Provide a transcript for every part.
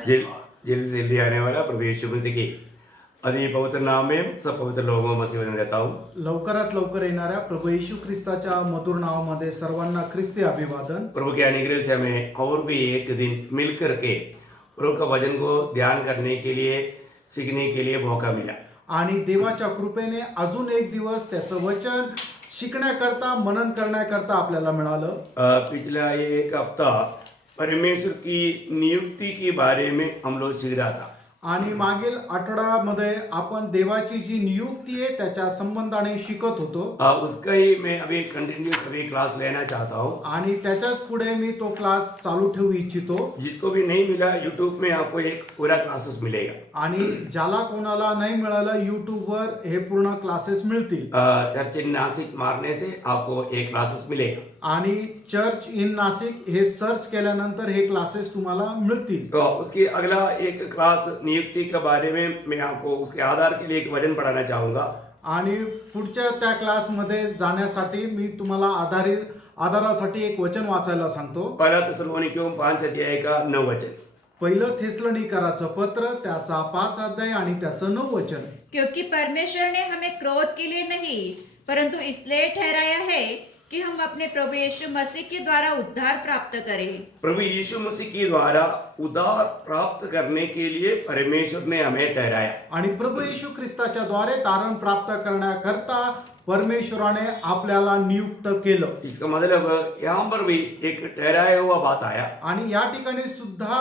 जल जल्दी से जल्दी आने वाला प्रभु यीशु मसीह के अति पवित्र नाम में सब पवित्र लोगों को मसीह वचन देता हूँ। लवकरात लवकर येणाऱ्या प्रभू येशू ख्रिस्ताच्या मधुर नावामध्ये सर्वांना ख्रिस्ती अभिवादन। प्रभु के अनुग्रह से हमें और भी एक दिन मिल करके प्रभु का वचन को ध्यान करने के लिए सीखने के लिए मौका मिला। आणि देवाच्या कृपेने अजून एक दिवस त्याचं वचन शिकण्याकरता मनन करण्याकरता आपल्याला मिळालं। पिछला एक हफ्ता परमेश्वर की नियुक्ति के बारे में हम लोग सीख रहा था। आणि मागील आठवड्यामध्ये आपण देवाची जी नियुक्ती आहे त्याच्या संबंधाने शिकत होतो। उसका ही मैं अभी कंटिन्यूस अभी क्लास लेना चाहता हूँ। आणि त्याच्याच पुढे मी तो क्लास चालू ठेवू इच्छितो। जिसको भी नहीं मिला यूट्यूब में आपको एक पूरा क्लासेस मिलेगा। आणि ज्याला कोणाला नाही मिळालं यूट्यूबवर हे पूर्ण क्लासेस मिळतील। चर्च इन नासिक मारने से आपको एक क्लासेस मिलेगा। आणि चर्च इन नासिक हे सर्च केल्यानंतर हे क्लासेस तुम्हाला मिळतील। तो उसकी अगला एक क्लास नियुक्ति के बारे में मैं आपको उसके आधार के लिए एक वचन पढ़ाना चाहूंगा। आणि पुढच्या त्या क्लासमध्ये जाण्यासाठी मी तुम्हाला आधारासाठी एक वचन वाचायला सांगतो। पहला थिस्सलुनीकियों 5 अध्याय का 9 वचन। पहिलं थिस्सलुनीकराचं पत्र त्याचा 5 अध्याय आणि त्याचं 9 वचन। क्योंकि परमेश्वर ने हमें क्रोध के लिए नहीं परंतु इसलिए ठहराया है कि हम अपने प्रभु यीशु मसीह के द्वारा उद्धार प्राप्त करें। प्रभु यीशु मसीह के द्वारा उद्धार प्राप्त करने के लिए परमेश्वर ने हमें ठहराया। आणि प्रभू येशू ख्रिस्ताच्या द्वारे तारण प्राप्त करण्याकरता परमेश्वराने आपल्याला नियुक्त केलं। इसका मतलब यहाँ पर भी एक ठहराया हुआ बात आया। आणि या ठिकाणी सुद्धा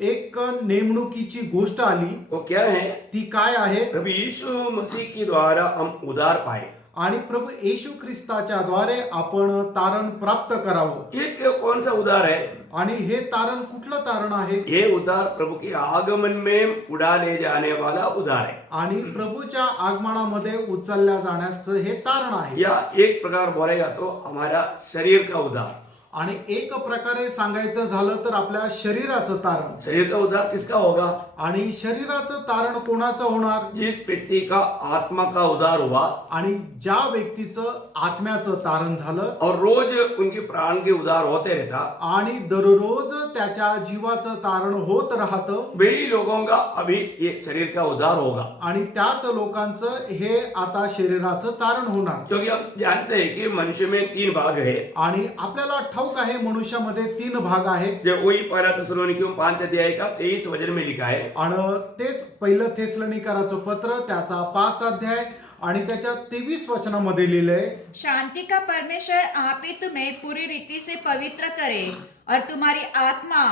एक नेमणुकीची गोष्ट आली। वो क्या है? ती काय आहे? प्रभु यीशु मसीह के द्वारा हम उद्धार पाए। आणि प्रभू येशू ख्रिस्ताच्या द्वारे आपण तारण प्राप्त करावं। ये कौन सा उद्धार है? आणि हे तारण कुठलं तारण आहे? ये उद्धार प्रभु के आगमन में उड़ा ले जाने वाला उद्धार है। आणि प्रभूच्या आगमनामध्ये उचलल्या जाण्याचं हे तारण आहे। या एक प्रकार बोलेगा तो हमारा शरीर का उद्धार। आणि एक प्रकारे सांगायचं झालं तर आपल्या शरीराचं तारण। शरीर का उद्धार किसका होगा? आणि शरीराचं तारण कोणाचं होणार? जिस व्यक्ति का आत्मा का उद्धार हुआ आणि ज्या व्यक्तीचं आत्म्याचं तारण झालं और रोज उनके प्राण के उद्धार होते रहता, आणि दररोज त्याच्या जीवाचं तारण होत राहतं, वही लोगों का अभी ये शरीर का उद्धार होगा। आणि त्याच लोकांचं हे आता शरीराचं तारण होणार। क्योंकि हम जानते हैं कि मनुष्य में 3 भाग है। आणि आपल्याला ठाऊक आहे मनुष्यामध्ये 3 भाग आहे। जो वही पहला थिस्सलुनीकियों 5 अध्याय का 23 वचन में लिखा है। आणि तेच पहिलं थिस्सलुनीकराचं पत्र त्याचा 5 अध्याय आणि त्याच्या 23 वचनामध्ये लिहिलंय, शांति का परमेश्वर आप ही तुम्हें पूरी रीति से पवित्र करे और तुम्हारी आत्मा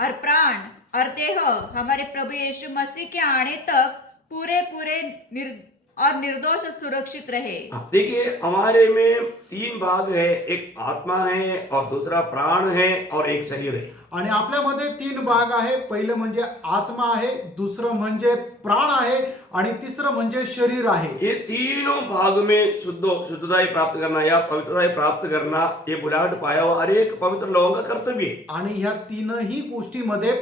और प्राण और देह हमारे प्रभु यीशु मसीह के आने तक पूरे पूरे और निर्दोष सुरक्षित रहे। देखिए हमारे में 3 भाग है, एक आत्मा है और दूसरा प्राण है और एक शरीर है। आणि आपल्यामध्ये 3 भाग आहे। पहिलं म्हणजे आत्मा आहे, दुसरं म्हणजे प्राण आहे आणि तिसरं म्हणजे शरीर आहे। ये तीनों भाग में शुद्धता प्राप्त करना या पवित्रता प्राप्त करना ये बुलाहट पाया हुआ हर एक पवित्र लोगों का कर्तव्य है। आणि ह्या तीनही गोष्टीमध्ये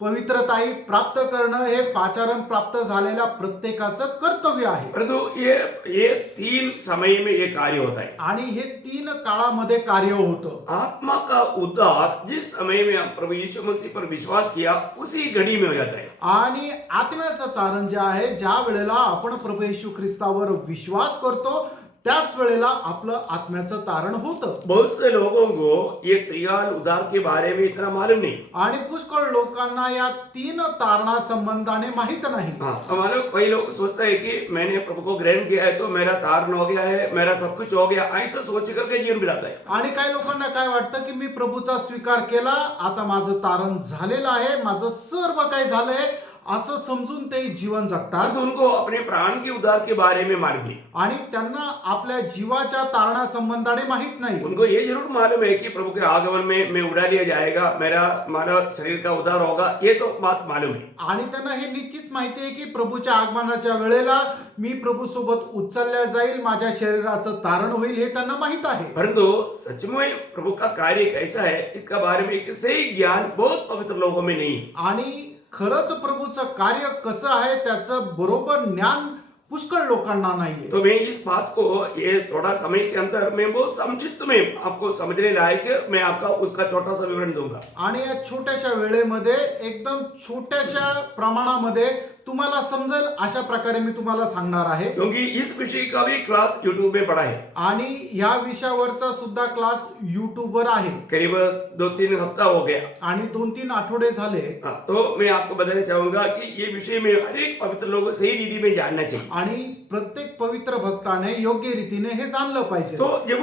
पवित्रताई प्राप्त करणं हे पाचारण प्राप्त झालेल्या प्रत्येकाचं कर्तव्य आहे। परंतु ये 3 समय में ये कार्य होता है। आणि हे 3 काळामध्ये कार्य होतं। आत्मा का उद्धार जिस समय में हम प्रभु यीशु मसीह पर विश्वास किया उसी घड़ी में हो जाता है। आणि आत्म्याचं तारण जे आहे, ज्या वेळेला आपण प्रभू येशू ख्रिस्तावर विश्वास करतो त्याच वेळेला आपलं आत्म्याचं तारण होतं। बहुत से लोगों को ये त्रिकाल उद्धार के बारे में इतना मालूम नहीं। आणि पुष्कळ लोकांना या 3 तारणा संबंधाने माहित नाही। हमारे कई लोग सोचते हैं कि मैंने प्रभु को ग्रहण किया है तो मेरा तारण हो गया है, मेरा सब कुछ हो गया, ऐसा सोच करके जीवन बिताता है। आणि काही लोकांना काय वाटतं की मी प्रभूचा स्वीकार केला, आता माझं तारण झालेलं आहे, माझं सर्व काही झालंय असं समजून ते जीवन जगतात। उनको अपने प्राण के उद्धार के बारे में मालूम नहीं। आणि त्यांना आपल्या जीवाच्या तारणा संबंधाने माहित नाही। उनको ये जरूर मालूम है कि प्रभु के आगमन में मैं उड़ा लिया जाएगा, मेरा शरीर का उद्धार होगा, ये तो बात मालूम है। आणि त्यांना हे निश्चित माहिती आहे की प्रभूच्या आगमनाच्या वेळेला मी प्रभू सोबत उचलल्या जाईल, माझ्या शरीराचं तारण होईल, हे त्यांना माहित आहे। परंतु सच में प्रभु का कार्य कैसा है इसका बारे में एक सही ज्ञान बहुत पवित्र लोगों में नहीं है। आणि खरंच प्रभूचं कार्य कसं आहे त्याचं बरोबर ज्ञान पुष्कळ लोकांना नाहीये. तो मैं इस बात को ये थोड़ा समय के अंदर मैं बहुत संक्षिप्त में आपको समझने लायक मैं आपका उसका छोटा सा विवरण दूंगा. आणि या छोट्याशा वेळेमध्ये एकदम छोट्याशा प्रमाणामध्ये तुम्हाला समजेल अशा प्रकारे मी तुम्हाला सांगणार आहे. क्योंकि इस विषय का भी क्लास यूट्यूब में पड़ा है. आणि या विषयावरचा सुद्धा क्लास यूट्यूबवर आहे. करीब 2-3 हफ्ता हो गया. आणि 2-3 आठवडे झाले. तो मैं आपको बताना चाहूंगा कि ये विषय में हर एक पवित्र लोग सही रीति में जानना चाहिए. आणि प्रत्येक पवित्र भक्ताने योग्य रीतीने हे जाणलं पाहिजे. तो जब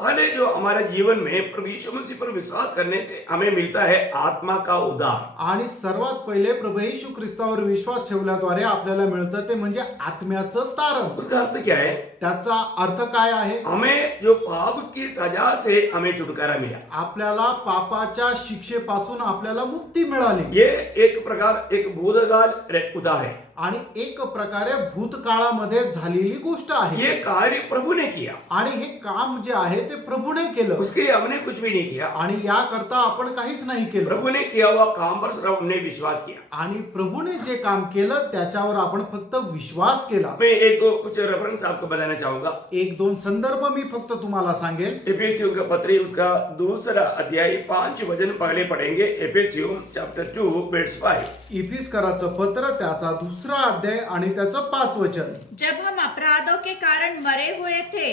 पहले जो हमारा जीवन में प्रभु यीशु मसीह पर विश्वास करने से हमें मिलता है आत्मा का उद्धार. आणि सर्वात पहिले प्रभू येशू ख्रिस्तावर विश्वास ठेवल्याद्वारे आपल्याला मिळतं ते म्हणजे आत्म्याचं तारण. उसका अर्थ क्या है? त्याचा अर्थ काय आहे? हमें जो पाप की सजा से हमें छुटकारा मिला. आपल्याला पापाच्या शिक्षेपासून आपल्याला मुक्ती मिळाली. ये एक प्रकार एक भूतकाल उदार है. आणि एक प्रकारे भूतकाळामध्ये झालेली गोष्ट आहे. ये कार्य प्रभु ने किया. आणि हे काम जे आहे ते प्रभूने केलं. उसके लिए हमने कुछ भी नहीं किया. आणि याकरता आपण काहीच नाही केलं. प्रभु ने किया हुआ काम पर सिर्फ हमने विश्वास किया. आणि प्रभूने जे काम केलं त्याच्यावर आपण फक्त विश्वास केला. मैं एक कुछ रेफरेंस आपको बताना चाहूंगा. 1-2 संदर्भ मी फक्त तुम्हाला सांगेल. एफेसियों का पत्री उसका 2 अध्याय 5 वचन पहले पढ़ेंगे. एफेसियों चैप्टर 2 वर्स 5. इफिसकराचं पत्र त्याचा 2 अध्याय आणि त्याचं 5 वचन. जब हम अपराधों के कारण मरे हुए थे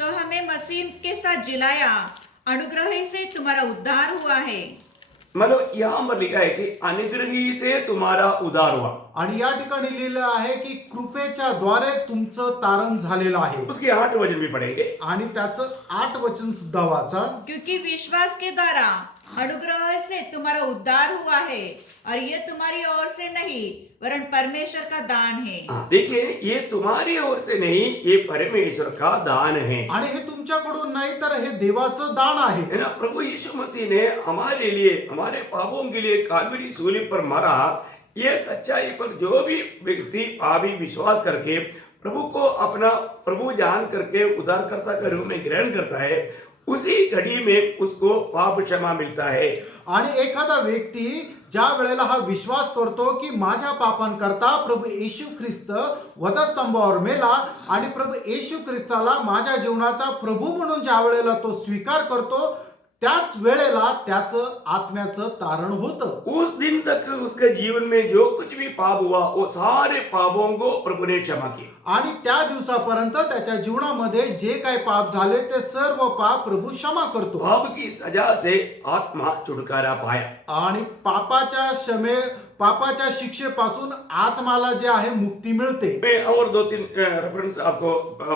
तो हमें मसीह के साथ जिलाया, अनुग्रह से तुम्हारा उद्धार हुआ है. मतलब यहाँ पर लिखा है कि अनुग्रही से तुम्हारा उद्धार हुआ. आणि या ठिकाणी लिहिलं आहे की कृपेच्या द्वारे तुमचं तारण झालेलं आहे. उसके 8 वचन भी पढ़ेंगे. आणि त्याचं 8 वचन सुद्धा वाचा. क्योंकि विश्वास के द्वारा अनुग्रह से तुम्हारा उद्धार हुआ है और ये तुम्हारी ओर से नहीं वरन परमेश्वर का दान है. देखिए ये तुम्हारी ओर से नहीं, ये परमेश्वर का दान है. आणि हे तुमच्याकडून नाही तर हे देवाचं दान आहे. है ना. प्रभु यीशु मसीह ने हमारे लिए हमारे पापों के लिए कालवरी सूली पर मरा. ये सच्चाई पर जो भी व्यक्ति पापी विश्वास करके प्रभु को अपना प्रभु जान करके उद्धारकर्ता के रूप में ग्रहण करता है, उसी घड़ी में उसको पाप क्षमा मिलता है. आणि एखादा व्यक्ती ज्या वेळेला हा विश्वास करतो की माझ्या पापांकरता प्रभू येशू ख्रिस्त वधस्तंभावर मेला आणि प्रभू येशू ख्रिस्ताला माझ्या जीवनाचा प्रभू म्हणून ज्या वेळेला तो स्वीकार करतो त्याच वेळेला त्याचं आत्म्याचं तारण होतं. उस दिन तक उसके जीवन में जो कुछ भी पाप हुआ वो सारे पापों को प्रभु ने क्षमा किया. आणि त्या दिवसापर्यंत त्याच्या जीवनामध्ये जे काही पाप झाले ते सर्व पाप प्रभू क्षमा करतो. पाप की सजा से आत्मा छुटकारा पाया. आणि पापाच्या शिक्षेपासून आत्माला जे आहे मुक्ती मिळते. मैं और 2-3 रेफरेंस आपको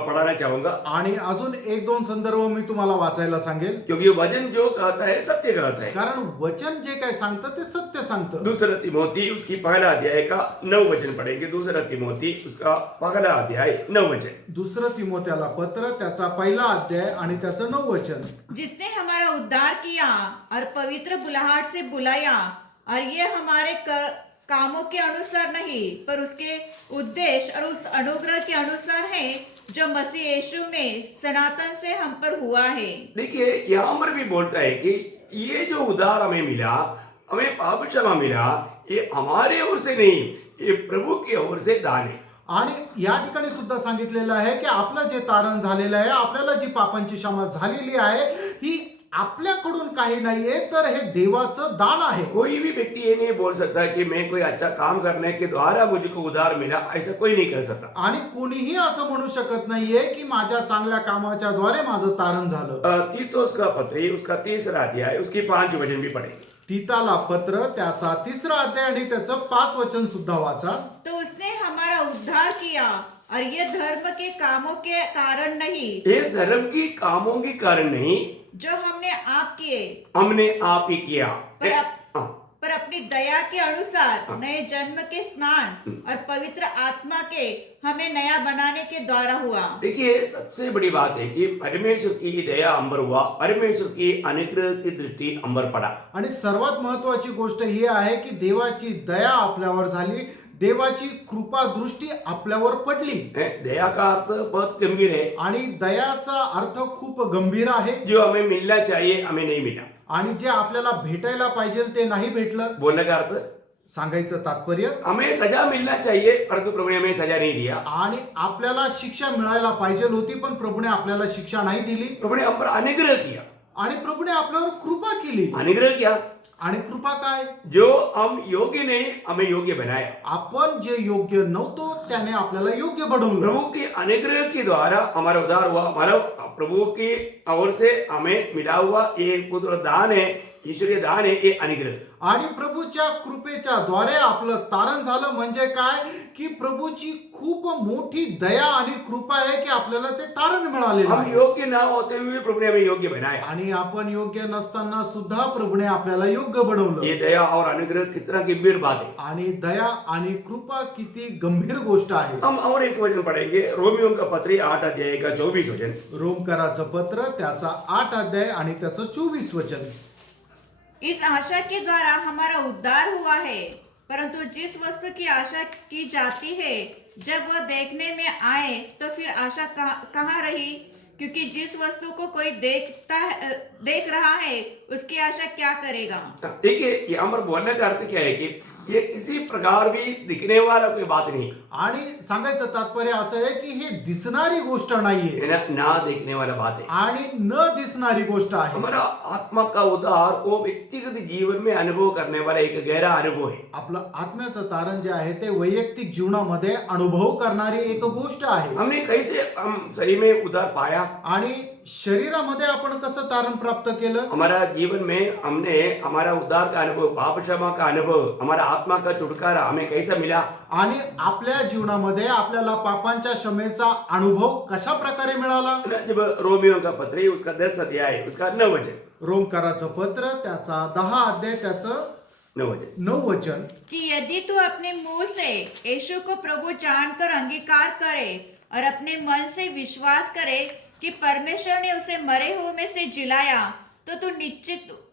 पढ़ाना चाहूंगा. आणि अजून 1-2 संदर्भ मी तुम्हाला वाचायला सांगेल. क्योंकि वचन जो कहता है सत्य कहता है. कारण वचन जे काय सांगतं ते सत्य सांगतं. 2 तिमोथी उसकी पहला अध्याय का 9 वचन पढ़ेंगे. 2 तिमोथी उसका पहला अध्याय 9 वचन. 2 तिमोथेला पत्र त्याचा 1 अध्याय आणि त्याचं 9 वचन. जिसने हमारा उद्धार किया और पवित्र बुलाहट से बुलाया और ये हमारे कामों के अनुसार नहीं पर उसके उद्देश्य और उस अनुग्रह के अनुसार है जो मसीह यीशु में सनातन से हम पर हुआ है. देखिए यहाँ पर भी बोलता है कि ये जो उद्धार हमें मिला, हमें पाप क्षमा मिला, ये हमारे ओर से नहीं, ये प्रभु की ओर से दान है. आणि या ठिकाणी सुद्धा सांगितलेलं आहे की आपलं जे तारण झालेलं आहे, आपल्याला जी पापांची क्षमा झालेली आहे ही आपल्याकडून काही नाहीये तर हे देवाचं दान आहे. कोई भी व्यक्ति ये नहीं बोल सकता कि मैं कोई अच्छा काम करने के द्वारा मुझको उद्धार मिला, ऐसा कोई नहीं कह सकता. आणि कोणीही असं म्हणू शकत नाहीये की माझ्या चांगल्या कामाच्या द्वारे माझं तारण झालं. तीतोस का पत्री उसका 3 अध्याय उसकी 5 वचन भी पढ़ेंगे. तीताला पत्र त्याचा 3 अध्याय आणि त्याचं 5 वचन सुद्धा वाचा. तो उसने हमारा उद्धार किया और ये धर्म के कामों के कारण नहीं, ये धर्म की कामों के कारण नहीं जो हमने आप किए, हमने आप ही किया. पर अपनी दया के अनुसार नए जन्म के स्नान और पवित्र आत्मा के हमें नया बनाने के द्वारा हुआ. देखिए सबसे बड़ी बात है कि परमेश्वर की दया हम पर हुआ, परमेश्वर की अनुग्रह की दृष्टि हम पर पड़ा. आणि सर्वात महत्वाची गोष्ट ही आहे की देवाची दया आपल्यावर झाली, देवाची कृपा दृष्टी आपल्यावर पडली. दया का अर्थ बहुत गंभीर है. आणि दयाचा अर्थ खूप गंभीर आहे. जो हमें मिलना चाहिए हमें नहीं मिला. आणि जे आपल्याला भेटायला पाहिजे ते नाही भेटलं. बोलने का अर्थ सांगायचं तात्पर्य हमें सजा मिलना चाहिए परंतु प्रभु ने हमें सजा नहीं दिया। आणि आपल्याला शिक्षा मिळायला पाहिजे होती, पण प्रभूने आपल्याला शिक्षा नाही दिली प्रभु ने हम पर अनुग्रह किया। आणि प्रभूने आपल्यावर कृपा केली। अनुग्रह किया, आणि कृपा काय? जो हम योग्य नहीं हमें योग्य बनाया। आपण जे योग्य नव्हतो त्याने आपल्याला योग्य बनवलं। प्रभु के अनुग्रह के द्वारा हमारा उद्धार हुआ। हमारा प्रभु की ओर से हमें मिला हुआ ये पुत्र दान है, ईश्वरीय दान है, ये अनुग्रह। आणि प्रभूच्या कृपेच्या द्वारे आपलं तारण झालं। म्हणजे काय की प्रभूची खूप मोठी दया आणि कृपा आहे की आपल्याला ते तारण मिळालेलं हम आहे। योग्य ना होते हुए प्रभु ने हमें योग्य बनाया। आणि आपण योग्य नसताना सुद्धा प्रभूने आपल्याला योग्य बनवलं। ये दया और अनुग्रह कितना गंभीर बात है। आणि दया आणि कृपा किती गंभीर गोष्ट आहे। हम और एक वचन पढ़ेंगे, रोमियों का पत्री 8 अध्याय का 24 वचन। रोमकराचं पत्र त्याचा 8 अध्याय आणि त्याचं 24 वचन। इस आशा के द्वारा हमारा उद्धार हुआ है, परंतु जिस वस्तु की आशा की जाती है जब वह देखने में आए तो फिर आशा कहाँ रही? क्योंकि जिस वस्तु को कोई देख रहा है उसकी आशा क्या करेगा? देखिए यहाँ पर बोलने का अर्थ क्या है कि ये किसी प्रकार भी दिखने वाला कोई बात नहीं, आणि सांगायचं तात्पर्य असं आहे की हे दिसणारी गोष्ट नाहीये है ना दिखने वाला बात है। आणि न दिसणारी गोष्ट आहे। हमारा आत्मा का उद्धार वो व्यक्तिगत जीवन में अनुभव करने वाला एक गहरा अनुभव है। आपलं आत्म्याचं तारण जे आहे ते वैयक्तिक जीवनामध्ये अनुभव करणारी एक गोष्ट आहे। हमने कैसे हम सही में उद्धार पाया? आणि शरीरामध्ये आपण कसं तारण प्राप्त केलं? हमारा जीवन में हमने हमारा उद्धार का अनुभव, पाप क्षमा का अनुभव, हमारा आत्मा का छुटकारा हमें कैसा मिला? आणि आपल्या जीवनामध्ये आपल्याला पापांच्या क्षमेचा अनुभव कशा प्रकारे मिळाला? जब रोमियो का पत्र उसका 10 अध्याय उसका 9 वचन, रोमकराचं पत्र त्याचा 10 अध्याय त्याचं 9 वचन। 9 वचन। कि यदि तू अपने मुंह से यीशु को प्रभु जानकर अंगीकार करे और अपने मन से विश्वास करे कि परमेश्वर ने उसे मरे हुए में से जिलाया तो तू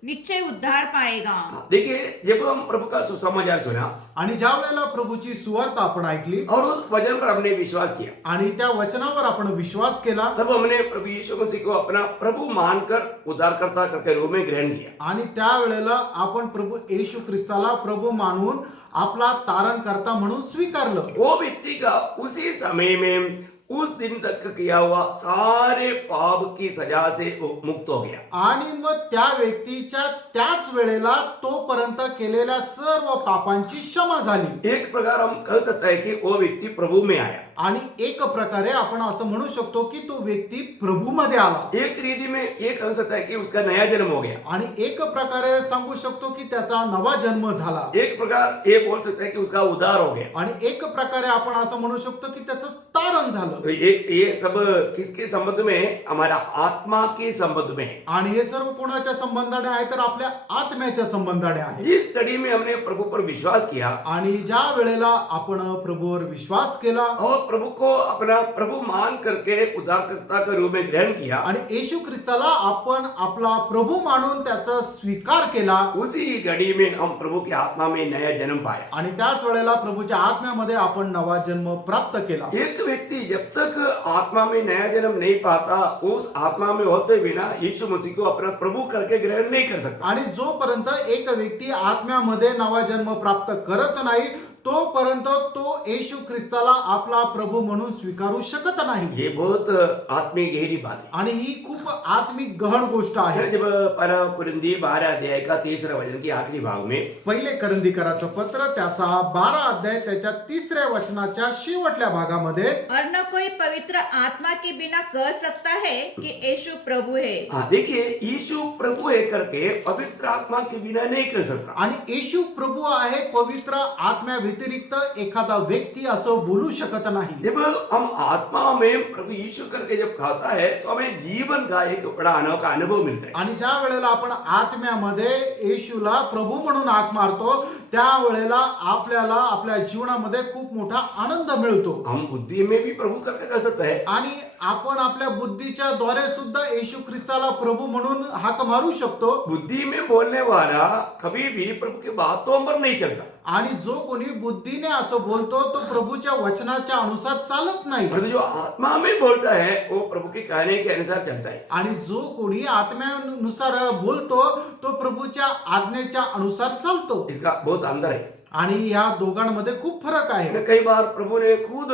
निश्चय उद्धार पाएगा। देखिए जब हम प्रभु का सुसमाचार सुना आणि ज्या वेळेला प्रभूची सुवार्ता आपण ऐकली और उस वचन पर हमने विश्वास किया, आणि त्या वचनावर आपण विश्वास केला, तब हमने प्रभु यीशु मसीह को अपना प्रभु मानकर उद्धारकर्ता करके रूप में ग्रहण किया। आणि त्या वेळेला आपण प्रभू येशू ख्रिस्ताला प्रभू मानून आपला तारण करता म्हणून स्वीकारलं। वो व्यक्ति का उसी समय में उस दिन तक किया हुआ सारे पाप की सजा से वो मुक्त हो गया। आणि मग त्या व्यक्तीच्या त्याच वेळेला तोपर्यंत केलेल्या सर्व पापांची क्षमा झाली। एक प्रकार हम कह सकते हैं कि वो व्यक्ति प्रभु में आया। आणि एक प्रकारे आपण असं म्हणू शकतो की तो व्यक्ती प्रभूमध्ये आला। एक रीति में ये कह सकता है कि उसका नया जन्म हो गया। आणि एक प्रकारे सांगू शकतो की त्याचा नवा जन्म झाला। एक प्रकार ये बोल सकता है कि उसका उद्धार हो गया। आणि एक प्रकारे आपण असं म्हणू शकतो की त्याचं तारण झालं। तो ये सब किसके संबंध में है? हमारा आत्मा के संबंध में है। आणि हे सर्व कोणाच्या संबंधाने आहे? तर आपल्या आत्म्याच्या संबंधाने आहे। जिस घड़ी में हमने प्रभु पर विश्वास किया आणि ज्या वेळेला आपण प्रभूवर विश्वास केला और प्रभु को अपना प्रभु मान करके उद्धारकर्ता के रूप में ग्रहण किया, आणि येशू ख्रिस्ताला आपण आपला प्रभु मानून त्याचा स्वीकार केला, उसी घड़ी में हम प्रभु की आत्मा में नया जन्म पाया। आणि त्याच वेळेला प्रभूच्या आत्म्यामध्ये आपण नवा जन्म प्राप्त केला। एक व्यक्ति जब तक आत्मा में नया जन्म नहीं पाता उस आत्मा में होते बिना यीशु मसीह को अपना प्रभु करके ग्रहण नहीं कर सकता। आणि जोपर्यंत एक व्यक्ती आत्म्यामध्ये नवा जन्म प्राप्त करत नाही तोपर्यंत तो येशू ख्रिस्ताला आपला प्रभू म्हणून स्वीकारू शकत नाही। ये बहुत आत्मिक गहरी बात है। आणि ही खूप आत्मिक गहन गोष्ट आहे। जब पहला कुरिन्दी 12 अध्याय का 3रा वचन की आखिरी भाग में पहिले करंदीकराचं पत्र त्याचा 12 अध्याय त्याच्या 3ऱ्या वचनाच्या शेवटल्या भागामध्ये, और न कोई पवित्र आत्मा के बिना कह सकता है कि यीशु प्रभु है। हाँ देखिए यीशु प्रभु है करके पवित्र आत्मा के बिना नहीं कर सकता। आणि येशू प्रभू आहे पवित्र आत्म्या व्यतिरिक्त एखादा व्यक्ती असं बोलू शकत नाही। जब हम आत्मा में प्रभु यीशु करके जब खाता है तो हमें जीवन का एक बड़ा अनोखा अनुभव मिलता है। आणि ज्या वेळेला आपण आत्म्यामध्ये येशूला प्रभू म्हणून हाक मारतो त्यावेळेला आपल्याला आपल्या जीवनामध्ये खूप मोठा आनंद मिळतो। हम बुद्धि में भी प्रभु करके कर सकते हैं आणि आपण आपल्या बुद्धीच्या द्वारे सुद्धा येशू ख्रिस्ताला प्रभू म्हणून हाक मारू शकतो। बुद्धि में बोलने वाला कभी भी प्रभु की बातों पर नहीं चलता। आणि जो कोणी बुद्धीने असं बोलतो तो प्रभूच्या वचनाच्या अनुसार चालत नाही. परंतु जो आत्मा में बोलता है वो प्रभु के कहने के अनुसार चलता है. आणि जो कोणी आत्म्यानुसार बोलतो तो प्रभूच्या आज्ञेच्या अनुसार चालतो. इसका बहुत अंतर है. आणि या दोघांमध्ये खूप फरक आहे. कई बार प्रभु ने खुद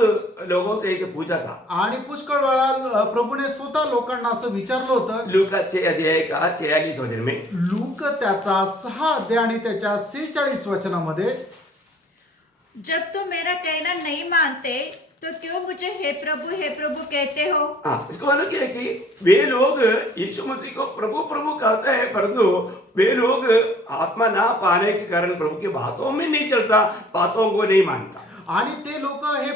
लोगों से इसे पूछा था. आणि पुष्कळ वेळा प्रभूने स्वतः लोकांना असं विचारलं होतं. लूका 6 अध्याय का 46 वचन में, लूक त्याचा 6 अध्याय आणि त्याच्या 46 वचनामध्ये, जब तुम मेरा कहना नहीं मानते तो क्यों मुझे हे प्रभु कहते हो? हाँ, इसका मतलब क्या है कि वे लोग यीशु मसीह को प्रभु प्रभु कहते हैं, परंतु वे लोग आत्मा ना पाने के कारण प्रभु की बातों में नहीं चलता, बातों को नहीं मानता. आणि ते लोक हे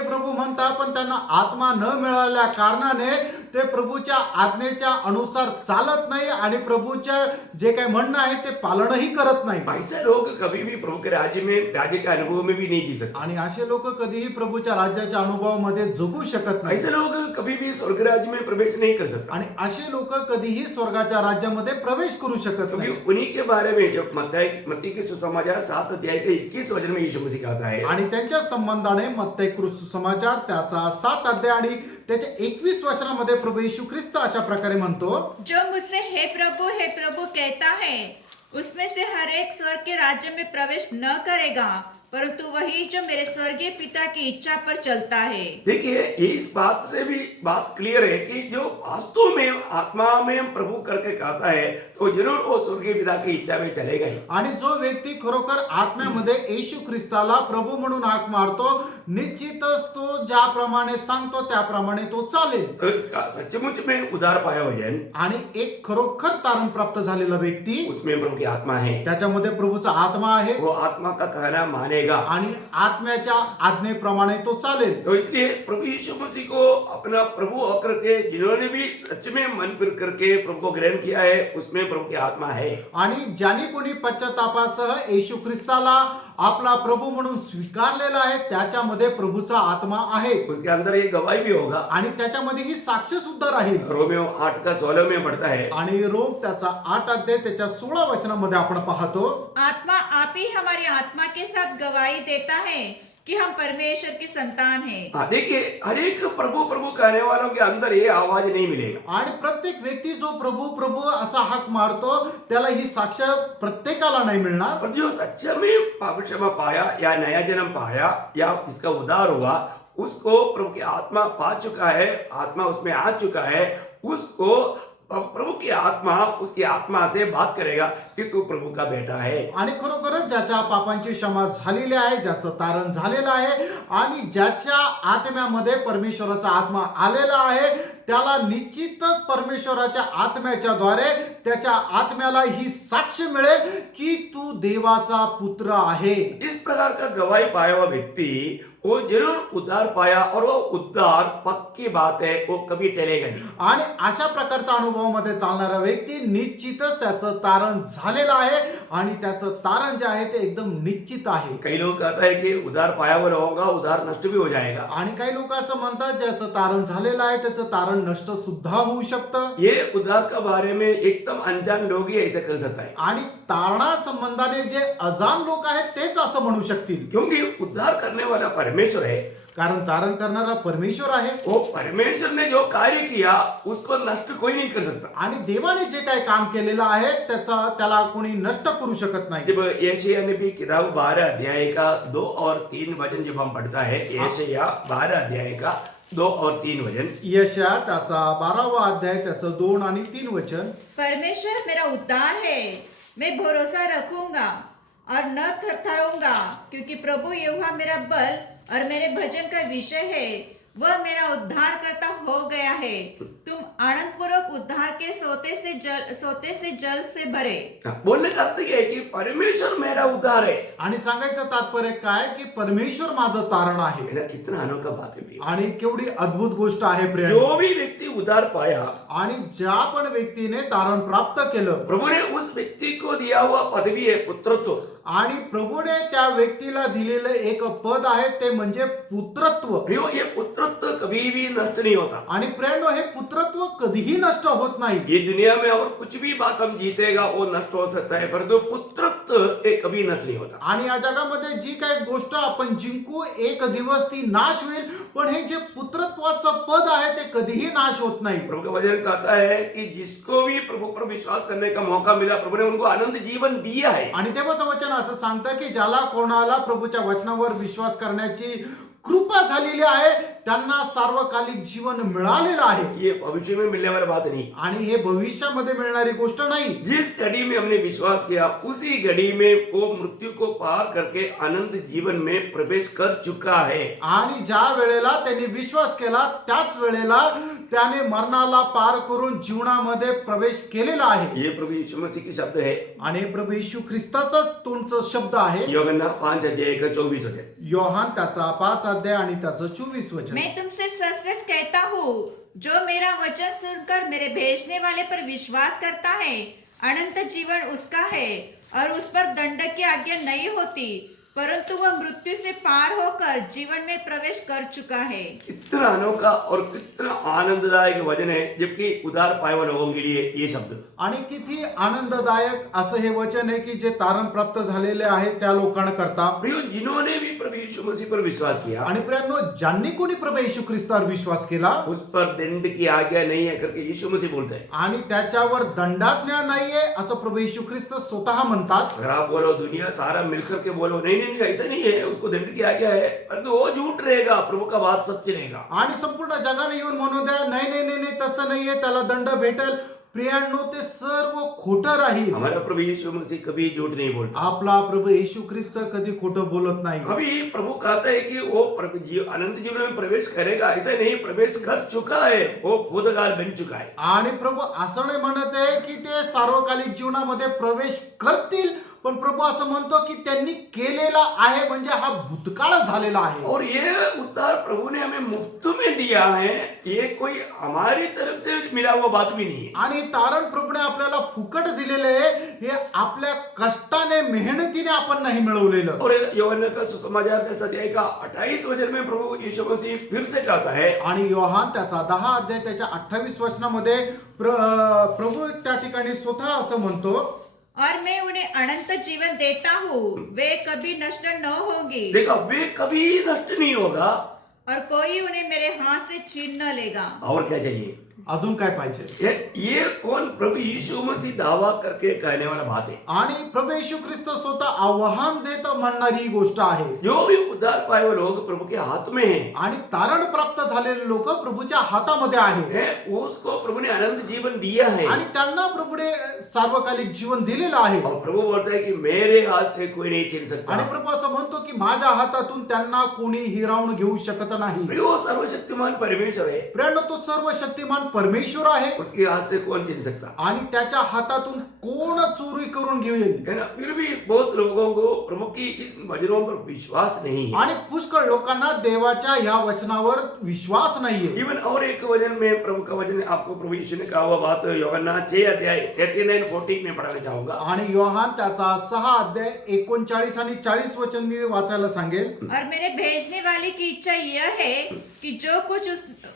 प्रभू म्हणतात, पण त्यांना आत्मा न मिळाल्या कारणाने ते प्रभूच्या आज्ञेच्या अनुसार चालत नाही आणि प्रभूच्या जे काही म्हणणं आहे ते पालनही करत नाही. ऐसे लोग कभी भी प्रभु के राज्य के अनुभव में भी नहीं जी सकते. आणि असे लोक कधीही प्रभूच्या राज्याच्या अनुभवामध्ये जगू शकत नाही. ऐसे लोग कभी भी स्वर्ग राज्य में प्रवेश नहीं कर सकते. आणि असे लोक कधीही स्वर्गाच्या राज्यामध्ये प्रवेश करू शकत क्योंकि नाही. उन्हीं के बारे में जो मत्ती के सुसमाचार 7 अध्याय के 21 वचन में यीशु मसीह कहता है. आणि त्यांच्या संबंधाने मत्ती सुसमाचार त्याचा 7 अध्याय आणि त्याच्या 21 वचनामध्ये प्रभू येशू ख्रिस्त अशा प्रकारे म्हणतो, जो मुझसे हे प्रभु कहता है उसमें से हर एक स्वर्ग के राज्य में प्रवेश न करेगा, परंतु वही जो मेरे स्वर्गीय पिता की इच्छा पर चलता है. देखिए, इस बात से भी बात क्लियर है कि जो वास्तव में आत्मा में प्रभु करके कहता है तो जरूर वो स्वर्गीय पिता की इच्छा में चलेगा ही. आणि जो व्यक्ती खरोखर आत्म्यामध्ये येशू ख्रिस्ताला प्रभू म्हणून हाक मारतो, निश्चितच तो ज्याप्रमाणे सांगतो त्याप्रमाणे तो चालेल. तो इसका सचमुच में उद्धार पाया वचन, आणि एक खरोखर तारण प्राप्त झालेला व्यक्ती, उसमें प्रभु की आत्मा है. त्याच्यामध्ये प्रभूचा आत्मा आहे वो आत्मा का कहना मानेगा. आणि आत्म्याच्या आज्ञेप्रमाणे तो चालेल. तो इसलिए प्रभु यीशु मसीह को अपना प्रभु होकर के जिन्होंने भी सच में मन फिर करके प्रभु को ग्रहण किया है, उसमें प्रभु की आत्मा है. आणि ज्याने कोणी पश्चातापासह येशू ख्रिस्ताला आपला प्रभू म्हणून स्वीकारलेला आहे त्याच्यामध्ये प्रभूचा आत्मा आहे. उसके अंदर ये गवाही भी होगा. आणि त्याच्यामध्ये ही साक्ष सुद्धा राहील. रोमियो 8 का 16 में पढ़ता है. आणि रोम त्याचा 8 अध्याय त्याच्या 16 वचनामध्ये आपण पाहतो, आत्मा आप ही हमारी आत्मा के साथ गवाही देता है कि हम परमेश्वर की संतान हैं. हाँ, देखिए, हर एक प्रभु प्रभु कहने वालों के अंदर ये आवाज नहीं मिलेगा. आणि प्रत्येक व्यक्ती जो प्रभू प्रभू असा हाक मारतो त्याला ही साक्ष प्रत्येकाला नाही मिळणार. और जो सच्चे में पाप क्षमा पाया या नया जन्म पाया या जिसका उद्धार हुआ, उसको प्रभु की आत्मा पा चुका है, आत्मा उसमें आ चुका है, उसको प्रभु की आत्मा उसकी आत्मा से बात करेगा कि तू प्रभु का बेटा है. आणि खरोखरच ज्याच्या पापांची क्षमा झालेली आहे, ज्याचं तारण झालेलं आहे आणि ज्याच्या आत्म्यामध्ये परमेश्वराचा आत्मा आलेला आहे, त्याला निश्चितच परमेश्वराच्या आत्म्याच्या द्वारे त्याच्या आत्म्याला ही साक्ष मिळेल की तू देवाचा पुत्र आहे. इस प्रकार का गवाही पाया हुआ व्यक्ति वो जरूर उद्धार पाया और वो उद्धार पक्की बात है, वो कभी टलेगा नहीं. आणि अशा प्रकारच्या अनुभवामध्ये चालणारा व्यक्ती निश्चितच त्याचं तारण झालेलं आहे आणि त्याचं तारण जे आहे ते एकदम निश्चित आहे. कई लोग कहता है कि उद्धार पाया हुआ होगा, उद्धार नष्ट भी हो जाएगा. आणि काही लोक असं म्हणतात ज्याचं तारण झालेलं आहे त्याचं तारण नष्ट सुद्धा होऊ शकतं. ये उद्धार के बारे में एकदम अनजान लोग ही ऐसा कर सकता है. आणि तारणा संबंधाने जे अजान लोक आहेत तेच असं म्हणू शकतील, क्योंकि उद्धार करने वाला परमेश्वर है. कारण तारण करणारा परमेश्वर आहे. वो परमेश्वर ने जो कार्य किया उसको नष्ट कोई नहीं कर सकता. आणि देवाने जे काही काम केलेलं आहे त्याला कोणी नष्ट करू शकत नाही. जब यशायाह नबी किताब 12 अध्याय का 2 और 3 वचन जब हम पढ़ता है, यशायाह 12 अध्याय का 2 और 3 वचन, यशा त्याचा 12वा अध्याय त्याचं 2 आणि 3 वचन, परमेश्वर मेरा उद्धार है, मैं भरोसा रखूंगा और न थरथराऊंगा, क्योंकि प्रभु यहोवा मेरा बल और मेरे भजन का विषय है, वह मेरा उद्धार करता हो गया है. तुम आनंद पूर्वक उद्धार के सोते से जल से भरे. बोलने का अर्थ ये है कि परमेश्वर मेरा उद्धार है. आणि सांगायचं तात्पर्य काय की परमेश्वर माझं तारण आहे. मेरा कितना अनोखा बात है. आणि केवढी अद्भुत गोष्ट आहे प्रिय. जो भी व्यक्ति उद्धार पाया आणि ज्या पण व्यक्तीने तारण प्राप्त केलं, प्रभु ने उस व्यक्ति को दिया हुआ पदवी है पुत्रत्व. आणि प्रभूने त्या व्यक्तीला दिलेलं एक पद आहे ते म्हणजे पुत्रत्व. प्रियो, ये पुत्रत्व कभी भी नष्ट नहीं होता. आणि प्रेरणो हे पुत्रत्व कधीही नष्ट होत नाही. ये दुनिया में और कुछ भी बात हम जीतेगा वो नष्ट हो सकता है, परंतु पुत्रत्व ये कभी नष्ट नहीं होता. आणि या जगामध्ये जी काही गोष्ट आपण जिंकू एक दिवस ती नाश होईल, पण हे जे पुत्रत्वाचं पद आहे ते कधीही नाश होत नाही. प्रभु का वचन कहता है कि जिसको भी प्रभु पर विश्वास करने का मौका मिला, प्रभु ने उनको आनंद जीवन दिया है. आणि देवाचं वचन असं सांगतं की ज्याला कोणाला प्रभूच्या वचनावर विश्वास करण्याची कृपा झालेली आहे त्यांना सार्वकालिक जीवन मिळालेलं आहे. ये भविष्य में मिलने वाली बात नहीं. आणि हे भविष्यामध्ये मिळणारी गोष्ट नाही. जिस घड़ी में हमने विश्वास किया उसी घड़ी में वो मृत्यू को पार करके आनंद जीवन में प्रवेश कर चुका है. आणि ज्या वेळेला त्यांनी विश्वास केला त्याच वेळेला त्याने मरणाला पार करून जीवनामध्ये प्रवेश केलेला आहे. ये प्रभु यीशु मसीह की शब्द है. आणि प्रभू येशू ख्रिस्ताचा तोंडचा शब्द आहे. यूहन्ना 5:24. योहान त्याचा 5 अध्याय आणि त्याचं 24 वचन. मैं तुमसे सच सच कहता हूँ, जो मेरा वचन सुनकर मेरे भेजने वाले पर विश्वास करता है अनंत जीवन उसका है और उस पर दंड की आज्ञा नहीं होती, परंतु वह मृत्यु से पार होकर जीवन में प्रवेश कर चुका है. कितना अनोखा और कितना आनंददायक वचन है, जबकि उधार पाए हुए लोगों के लिए ये शब्द. आणि किती आनंददायक असं हे वचन आहे की जे तारण प्राप्त झालेले आहे त्या लोकांकरता. प्रियो, जिन्होंने भी प्रभु यीशु मसीह पर विश्वास किया आणि प्रियांनो, ज्यांनी कोणी प्रभू येशू ख्रिस्तावर विश्वास केला उस पर दंड की आज्ञा नहीं है करके यीशु मसीह बोलते हैं. आणि त्याच्यावर दंडाज्ञा नाहीये असं प्रभू येशू ख्रिस्त स्वतः म्हणतात. अगर आप बोलो दुनिया सारा मिलकर के बोलो नहीं नहीं नहीं, ऐसा नहीं है, उसको दंड की आज्ञा है, परंतु वो झूठ रहेगा, प्रभु का बात सच रहेगा. आणि संपूर्ण जगाने येऊन म्हणू द्या नाही नाही नाही नाही तसं नाहीये, त्याला दंड भेटेल. प्रियांनो, ते सर्व खोटं राहील. हमारा प्रभु यीशु मसीह कभी झूठ नहीं बोलता. आपला प्रभू येशू ख्रिस्त कधी खोटं बोलत नाही. अभी प्रभु कहता है कि वो अनंत जीवन में प्रवेश करेगा, ऐसा नहीं, प्रवेश कर चुका है, वो भूतकाल बन चुका है. आणि प्रभू असं नाही म्हणत आहे की ते सार्वकालिक जीवनामध्ये प्रवेश करतील, पण प्रभू असं म्हणतो की त्यांनी केलेला आहे, म्हणजे हा भूतकाळ झालेला आहे. और ये उद्धार प्रभु ने हमें मुफ्त में दिया है, ये कोई हमारी तरफ से मिला हुआ बात भी नहीं है. आणि तारण प्रभूने आपल्याला फुकट दिलेले आहे, हे आपल्या कष्टाने मेहनतीने आपण नाही मिळवलेलं. और यूहन्ना का सुसमाचार 10 अध्याय का 28 वचन में प्रभु यीशु मसीह फिर से कहता है. आणि योहान त्याचा 10 अध्याय त्याच्या 28 वचनामध्ये प्रभू त्या ठिकाणी स्वतः असं म्हणतो, और मैं उन्हें अनंत जीवन देता हूँ, वे कभी नष्ट न होंगी देखा, वे कभी नष्ट नहीं होगा. और कोई उन्हें मेरे हाथ से छीन न लेगा. और क्या चाहिए? अजून काय पाहिजे? ये कौन प्रभु यीशु मसीह दावा करके कहने वाला बात है. आणि प्रभू येशू ख्रिस्त स्वतः आव्हान देत म्हणणारी ही गोष्ट आहे. जो भी उद्धार पाए हुए लोग प्रभु के हाथ में हैं, आणि तारण प्राप्त झालेले लोक प्रभूच्या हातामध्ये आहेत. उसको प्रभु ने अनंत जीवन दिया है. आणि त्यांना प्रभूने सार्वकालिक जीवन दिलेलं आहे. और प्रभु बोलता है कि मेरे हाथ से कोई नहीं छीन सकता. आणि प्रभू असं म्हणतो की माझ्या हातातून त्यांना कोणी हिरावून घेऊ शकत नाही. प्रियो, सर्वशक्तिमान परमेश्वर है, प्रियांनो, तो सर्व शक्तिमान परमेश्वर आहे. उसके हाथ से कौन छीन सकता आणि त्याच्या हातातून कोण चोरी करून घेईल? है ना. फिर भी बहुत लोगों को प्रभु की इस वचनों पर विश्वास नहीं है. आणि पुष्कळ लोकांना देवाच्या ह्या वचनावर विश्वास नाहीये. इवन और एक वचन में प्रभु का वचन आपको प्रभु यीशु ने कहा हुआ बात यूहन्ना 6 अध्याय 39-40 में पढ़ाना चाहूंगा. आणि योहान त्याचा 6 अध्याय 39 आणि 40 वचन मी वाचायला सांगेल. और मेरे भेजने वाले की इच्छा यह है कि जो कुछ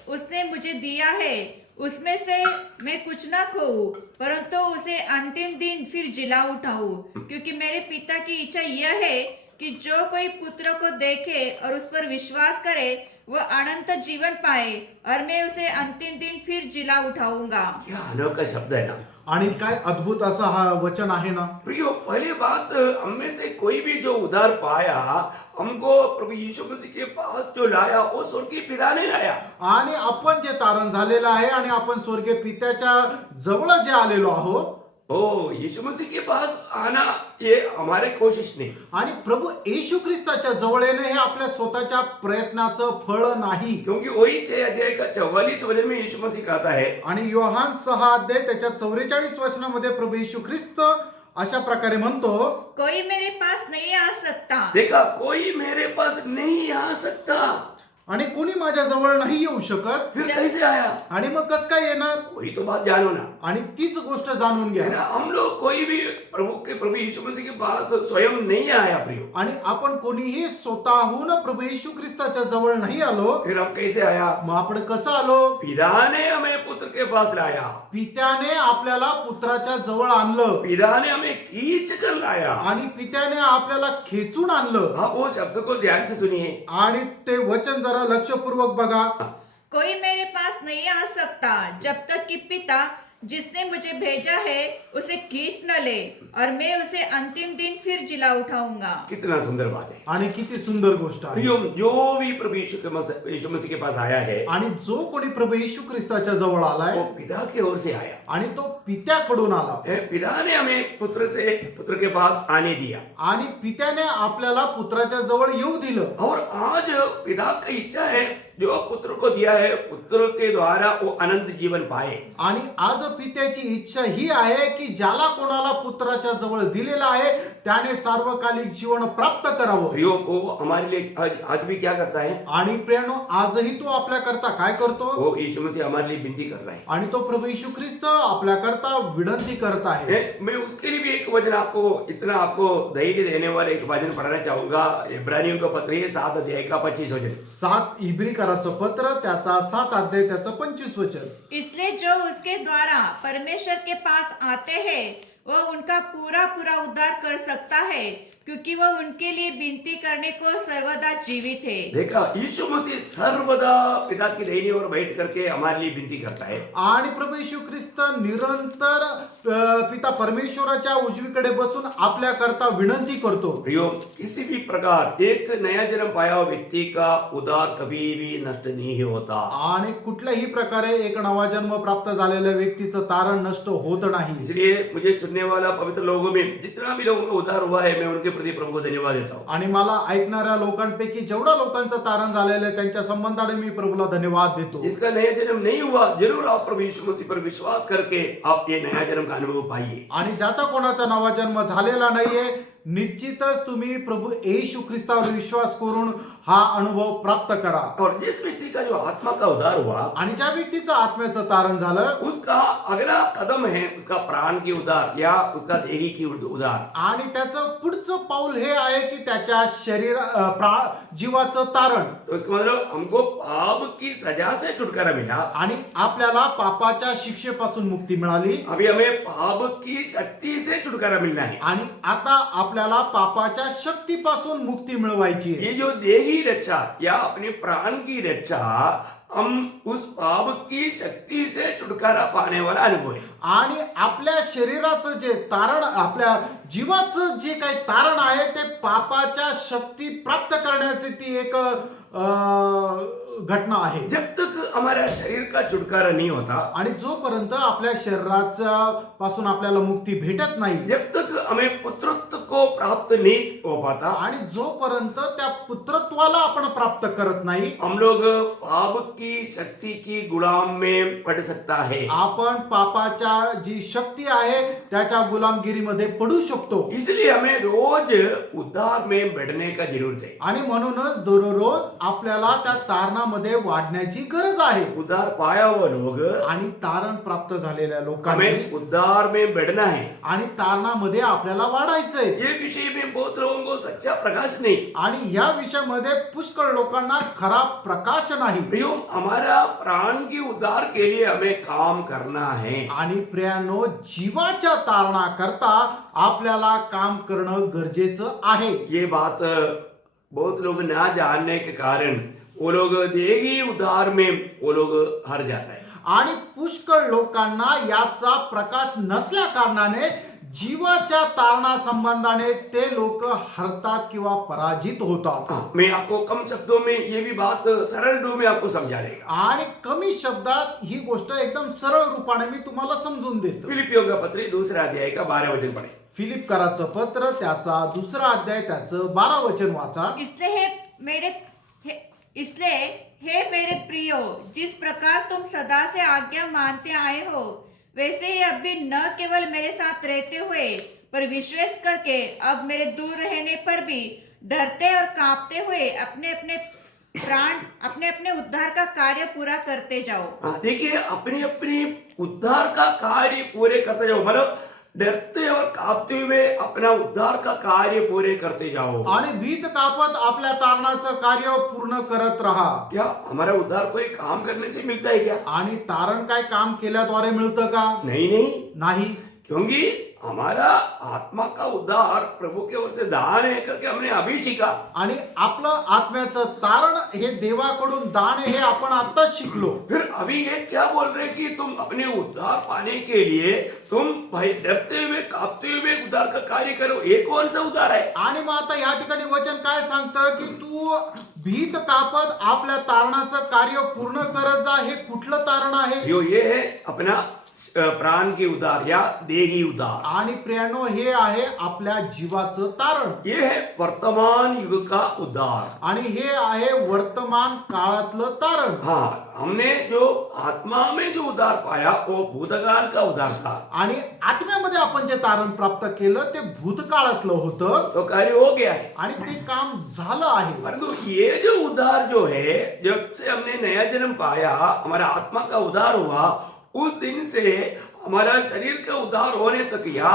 उसने मुझे दिया है उसमें से मैं कुछ ना खोऊं, परंतु उसे अंतिम दिन फिर जिला उठाऊं, क्योंकि मेरे पिता की इच्छा यह है कि जो कोई पुत्र को देखे और उस पर विश्वास करे वह अनंत जीवन पाए, और मैं उसे अंतिम दिन फिर जिला उठाऊंगा. क्या अनोखा शब्द है ना. आणि काय अद्भुत असं हा वचन आहे ना. प्रियो, पहली बात, हम में से कोई भी जो उद्धार पाया, हमको प्रभु यीशु मसीह के पास जो लाया वो स्वर्गीय पिता ने लाया. आणि आपण जे तारण झालेलं आहे आणि आपण स्वर्गीय पित्याच्या जवळ जे आलेलो आहोत, ओ यीशु मसीह के पास आना ये हमारे कोशिश नहीं. आणि प्रभू येशू ख्रिस्ताच्या जवळ येणं हे आपल्या स्वतःच्या प्रयत्नाचं फळ नाही. क्योंकि वही 6 अध्याय का 44 वचन में यीशु मसीह कहता है. आणि योहान 6 अध्याय त्याच्या 44 वचनामध्ये प्रभू येशू ख्रिस्त अशा प्रकारे म्हणतो, कोई मेरे पास नहीं आ सकता. देखा, कोई मेरे पास नहीं आ सकता. आणि कोणी माझ्या जवळ नाही येऊ शकत. फिर कैसे आया? आणि मग कस काय येणार? वही तो बात जानो ना, आणि तीच गोष्ट जाणून है घ्या. ना. हम लोग कोई भी प्रभु यीशु मसीह के पास स्वयं नहीं आया प्रियो. आणि आपण कोणीही स्वतःहून प्रभू येशू ख्रिस्ताच्या जवळ नाही आलो. फिर हम कैसे आया? मग आपण कसं आलो? पिता ने हमें पुत्र के पास लाया, पित्याने आपल्याला पुत्राच्या जवळ आणलं पिता ने हमें खींच कर लाया. आणि पित्याने आपल्याला खेचून आणलं. आप वो शब्द को ध्यान से सुनिए. आणि ते वचन जरा लक्षपूर्वक बघा. कोई मेरे पास नहीं आ सकता जब तक कि पिता जिसने मुझे भेजा है उसे खींच न ले, और मैं उसे अंतिम दिन फिर जिला उठाऊंगा. कितना सुंदर बात है. आणि किती सुंदर गोष्ट आहे. जो भी प्रभु यीशु मसीह के पास आया है, आणि जो कोणी प्रभू येशू ख्रिस्ताच्या जवळ आलाय वो पिता की ओर से आया. आणि तो पित्याकडून आला. पिता ने हमें पुत्र के पास आने दिया. आणि पित्याने आपल्याला पुत्राच्या जवळ येऊ दिलं. और आज पिता की इच्छा है, जो पुत्र को दिया है, पुत्र के द्वारा वो अनंत जीवन पाए. आणि आज पित्याची इच्छा ही आहे की ज्याला कोणाला पुत्राच्या जवळ दिलेला आहे त्याने सार्वकालिक जीवन प्राप्त करावं. वो हमारे लिए आज भी क्या करता है? आणि प्रियानो, आजही तो आपल्या करता काय करतो? वो यीशु मसीह हमारे लिए विनती कर रहा है. आणि तो प्रभू येशू ख्रिस्त आपल्या करता विनंती करत आहे. मैं उसके लिए भी एक वचन आपको धैर्य देने वाला एक वचन पढ़ना चाहूंगा. इब्रानियों का पत्र है 7 अध्याय का 25 वचन. 7 इब्रीकराचं पत्र त्याचा 7 अध्याय त्याचं 25 वचन. इसलिए जो उसके द्वारा परमेश्वर के पास आते हैं वह उनका पूरा पूरा उद्धार कर सकता है, क्योंकि वह उनके लिए विनती करने को सर्वदा जीवित है. देखा, यीशु मसीह सर्वदा पिता की दाहिनी ओर बैठ करके हमारे लिए विनती करता है. आणि प्रभू येशू ख्रिस्त निरंतर पिता परमेश्वराच्या उजवीकडे बसून आपल्या करता विनंती करतो. प्रियो, किसी भी प्रकार एक नया जन्म पाया हुआ व्यक्ति का उद्धार कभी भी नष्ट नहीं होता. आणि कुठल्याही प्रकारे एक नवा जन्म प्राप्त झालेल्या व्यक्तीचं तारण नष्ट होत नाही. इसलिए मुझे सुनने वाला पवित्र लोगों में जितना भी लोगों का उद्धार हुआ है, मैं उनके प्रति प्रभु को धन्यवाद देता हूँ. आणि मला ऐकणाऱ्या लोकांपैकी जेवढ्या लोकांचं तारण झालेलं आहे त्यांच्या संबंधाने मी प्रभूला धन्यवाद देतो. जिसका नया जन्म नहीं हुआ, जरूर आप प्रभु यीशु मसीह पर विश्वास करके आप ये नया जन्म का अनुभव पाइए. आणि ज्याचा कोणाचा नवा जन्म झालेला नाहीये, निश्चितच तुम्ही प्रभू येशू ख्रिस्तावर विश्वास करून हा अनुभव प्राप्त करा. और जिस व्यक्ति का जो आत्मा का उद्धार हुआ, आणि ज्या व्यक्तीचं आत्म्याचं तारण झालं, उसका अगला कदम है उसका प्राण की उद्धार या उसका देही की उद्धार. आणि त्याचं पुढचं पाऊल हे आहे की त्याच्या जीवाचं तारण. तो इसका मतलब हमको पाप की सजा से छुटकारा मिला. आणि आपल्याला पापाच्या शिक्षेपासून मुक्ती मिळाली. अभी हमें पाप की शक्ति से छुटकारा मिलना है. आणि आता आपल्याला पापाच्या शक्तीपासून मुक्ती मिळवायची आहे. ये जो देही रक्षा या अपने प्राण की रक्षा, हम उस पाप की शक्ति से छुटकारा पाने वाला अनुभव है. आणि आपल्या शरीराचं जे तारण, आपल्या जीवाचं जे काही तारण आहे ते पापाच्या शक्ती प्राप्त करण्याची ती एक घटना आहे. जब तक हमारा शरीर का छुटकारा नहीं होता, आणि जोपर्यंत आपल्या शरीराच्या पासून आपल्याला मुक्ती भेटत नाही, जब तक हमें पुत्रत्व को प्राप्त नहीं हो पाता, आणि जोपर्यंत त्या पुत्रत्वाला आपण प्राप्त करत नाही, हम लोग पाप की शक्ति की गुलाम में पड़ सकता है. आपण पापाच्या जी शक्ती आहे त्याच्या गुलामगिरीमध्ये पडू शकतो. इसलिए हमें रोज उद्धार में बढ़ने का जरूरत है. आणि म्हणूनच दररोज आपल्याला त्या तारणामध्ये वाढण्याची गरज आहे. उद्धार पाया हुआ लोग, आणि तारण प्राप्त झालेल्या लोकांनी हमें उद्धार में बढ़ना है. आणि तारणामध्ये आपल्याला वाढायचंय. ये विषय में बहुत लोगों को सच्चा प्रकाश नहीं. आणि या विषयामध्ये पुष्कळ लोकांना खरा प्रकाश नाही. प्रियो, हमारा प्राण की उद्धार के लिए हमें काम करना है. आणि प्रियानो, जीवाच्या तारणा करता आपल्याला काम करणं गरजेचं आहे. ये बात बहुत लोग ना जानने के कारण वो लोग देही उद्धार में वो लोग हार जाता है. आणि पुष्कळ लोकांना याचा प्रकाश नसल्या कारणाने जीवाच्या तारणा संबंधाने ते लोक हरतात किंवा पराजित होतात. मैं आपको कम शब्दों में ये भी बात सरल रूप में आपको समझा देगा. आणि कमी शब्दात ही गोष्ट एकदम सरळ रूपाने मी तुम्हाला समजून देतो. फिलिपियों का पत्र 2 अध्याय का 12 वचन पढ़े. फिलिपकराचं पत्र त्याचा 2 अध्याय त्याचं 12 वचन वाचा. इसलिए हे मेरे प्रियो, जिस प्रकार तुम सदा से आज्ञा मानते आए हो, वैसे ही अब भी न केवल मेरे साथ रहते हुए पर विश्वास करके अब मेरे दूर रहने पर भी डरते और कांपते हुए अपने अपने प्राण अपने अपने उद्धार का कार्य पूरा करते जाओ। हाँ, देखिए अपने अपने उद्धार का कार्य पूरे करते जाओ, मतलब डरते और कांपते हुए अपना उद्धार का कार्य पूरे करते जाओ। आणि भीत कापत आपल्या तारणाचं कार्य पूर्ण करत राहा. क्या हमारा उद्धार कोई काम करने से मिलता है क्या? आणि तारण काय काम केल्याद्वारे मिळतं का? नहीं नहीं, नाही. क्योंकि हमारा आत्मा का उद्धार प्रभू की ओर से दान है करके हमने अभी सीखा। आणि आपलं आत्म्याचं तारण हे देवाकडून दान आहे, हे आपण आत्ताच शिकलो. फिर अभी ये क्या बोल रहे हैं कि तुम अपने उद्धार पाने के लिए तुम भाई डरते हुए कांपते हुए उद्धार का कार्य करो, ये कौन सा उद्धार है? आणि मग आता या ठिकाणी वचन काय सांगतं की तू भीत कापत आपल्या तारणाचं कार्य पूर्ण करत जा. हे कुठलं तारण आहे? ये है अपना प्राण के उद्धार या देही उद्धार। आणि प्रियानो, हे आहे आपल्या जीवाचं तारण. ये है वर्तमान युग का उद्धार। आणि हे आहे वर्तमान काळातलं तारण. हाँ, हमने जो आत्मा में जो उद्धार पाया वो भूतकाल का उद्धार था, आणि आत्म्यामध्ये आपण जे तारण प्राप्त केलं ते भूतकाळातलं होतं तो कार्य हो गया है। आणि ते काम झालं आहे. परंतु ये जो उद्धार जो है, जब से हमने नया जन्म पाया, हमारा आत्मा का उद्धार हुआ, उस दिन से हमारा शरीर का उद्धार होने तक या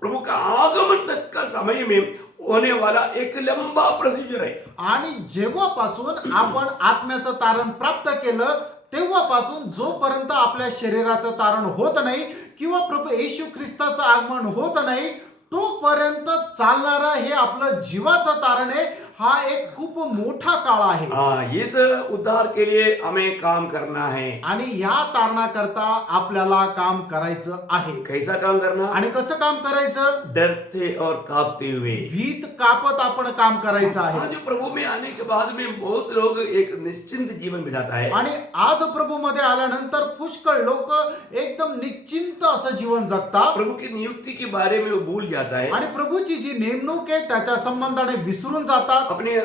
प्रभु का आगमन तक का समय में होने वाला एक लंबा प्रोसीजर है। आणि जेव्हापासून आपण आत्म्याचं तारण प्राप्त केलं तेव्हापासून जोपर्यंत आपल्या शरीराचं तारण होत नाही किंवा प्रभू येशू ख्रिस्ताचं आगमन होत नाही तोपर्यंत चालणारा हे आपलं जीवाचं तारण आहे. हा एक खूप मोठा काळ आहे. इस उद्धार के लिए हमें काम करना है। आणि या तारणाकरता आपल्याला काम करायचं आहे. कैसा काम करना? आणि कसं काम करायचं? डरते और कांपते हुए, भीत कापत आपण काम करायचं आहे. आज प्रभु में आने के बाद में बहुत लोग एक निश्चिंत जीवन बिताता है। आणि आज प्रभू मध्ये आल्यानंतर पुष्कळ लोक एकदम निश्चिंत असं जीवन जगतात. प्रभु की नियुक्ति के बारे में वो भूल जाता है, आणि प्रभूची जी नेमणूक आहे त्याच्या संबंधाने विसरून जातात. अपने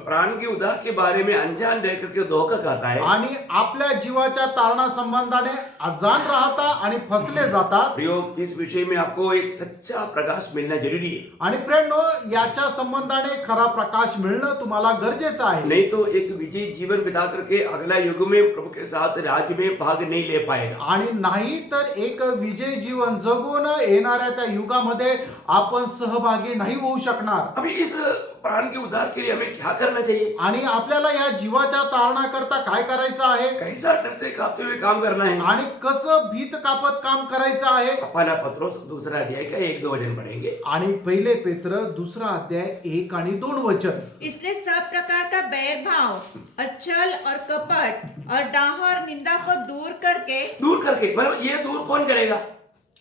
प्राण के उद्धार के बारे में अनजान रह करके धोखा खाता है। आणि आपल्या जीवाच्या तारणा संबंधाने अजान राहतात आणि फसले जातात. प्रियो, इस विषय में आपको एक सच्चा प्रकाश मिलना जरूरी है। आणि प्रेरणो, याच्या संबंधाने खरा प्रकाश मिळणं तुम्हाला गरजेचं आहे. नहीं तो एक विजयी जीवन बिता करके अगला युग में प्रभु के साथ राज्य में भाग नहीं ले पाएगा। आणि नाही तर एक विजय जीवन जगून येणाऱ्या त्या युगामध्ये आपण सहभागी नाही होऊ शकणार. अभी इस प्राण के उद्धार के लिए हमें क्या करना चाहिए? आणि आपल्याला या जीवाच्या तारणाकरता काय करायचं आहे? कैसा डरते कांपते हुए काम करना है? आणि कसं भीत कापत काम करायचं आहे? पहला पत्रोस दूसरा अध्याय का 1-2 वचन पढ़ेंगे। आणि पहिले पेत्र दुसरा अध्याय 1 आणि 2 वचन. इसलिए सब प्रकार का बैर भाव और छल और कपट और डाह और निंदा को दूर करके मतलब ये दूर कौन करेगा?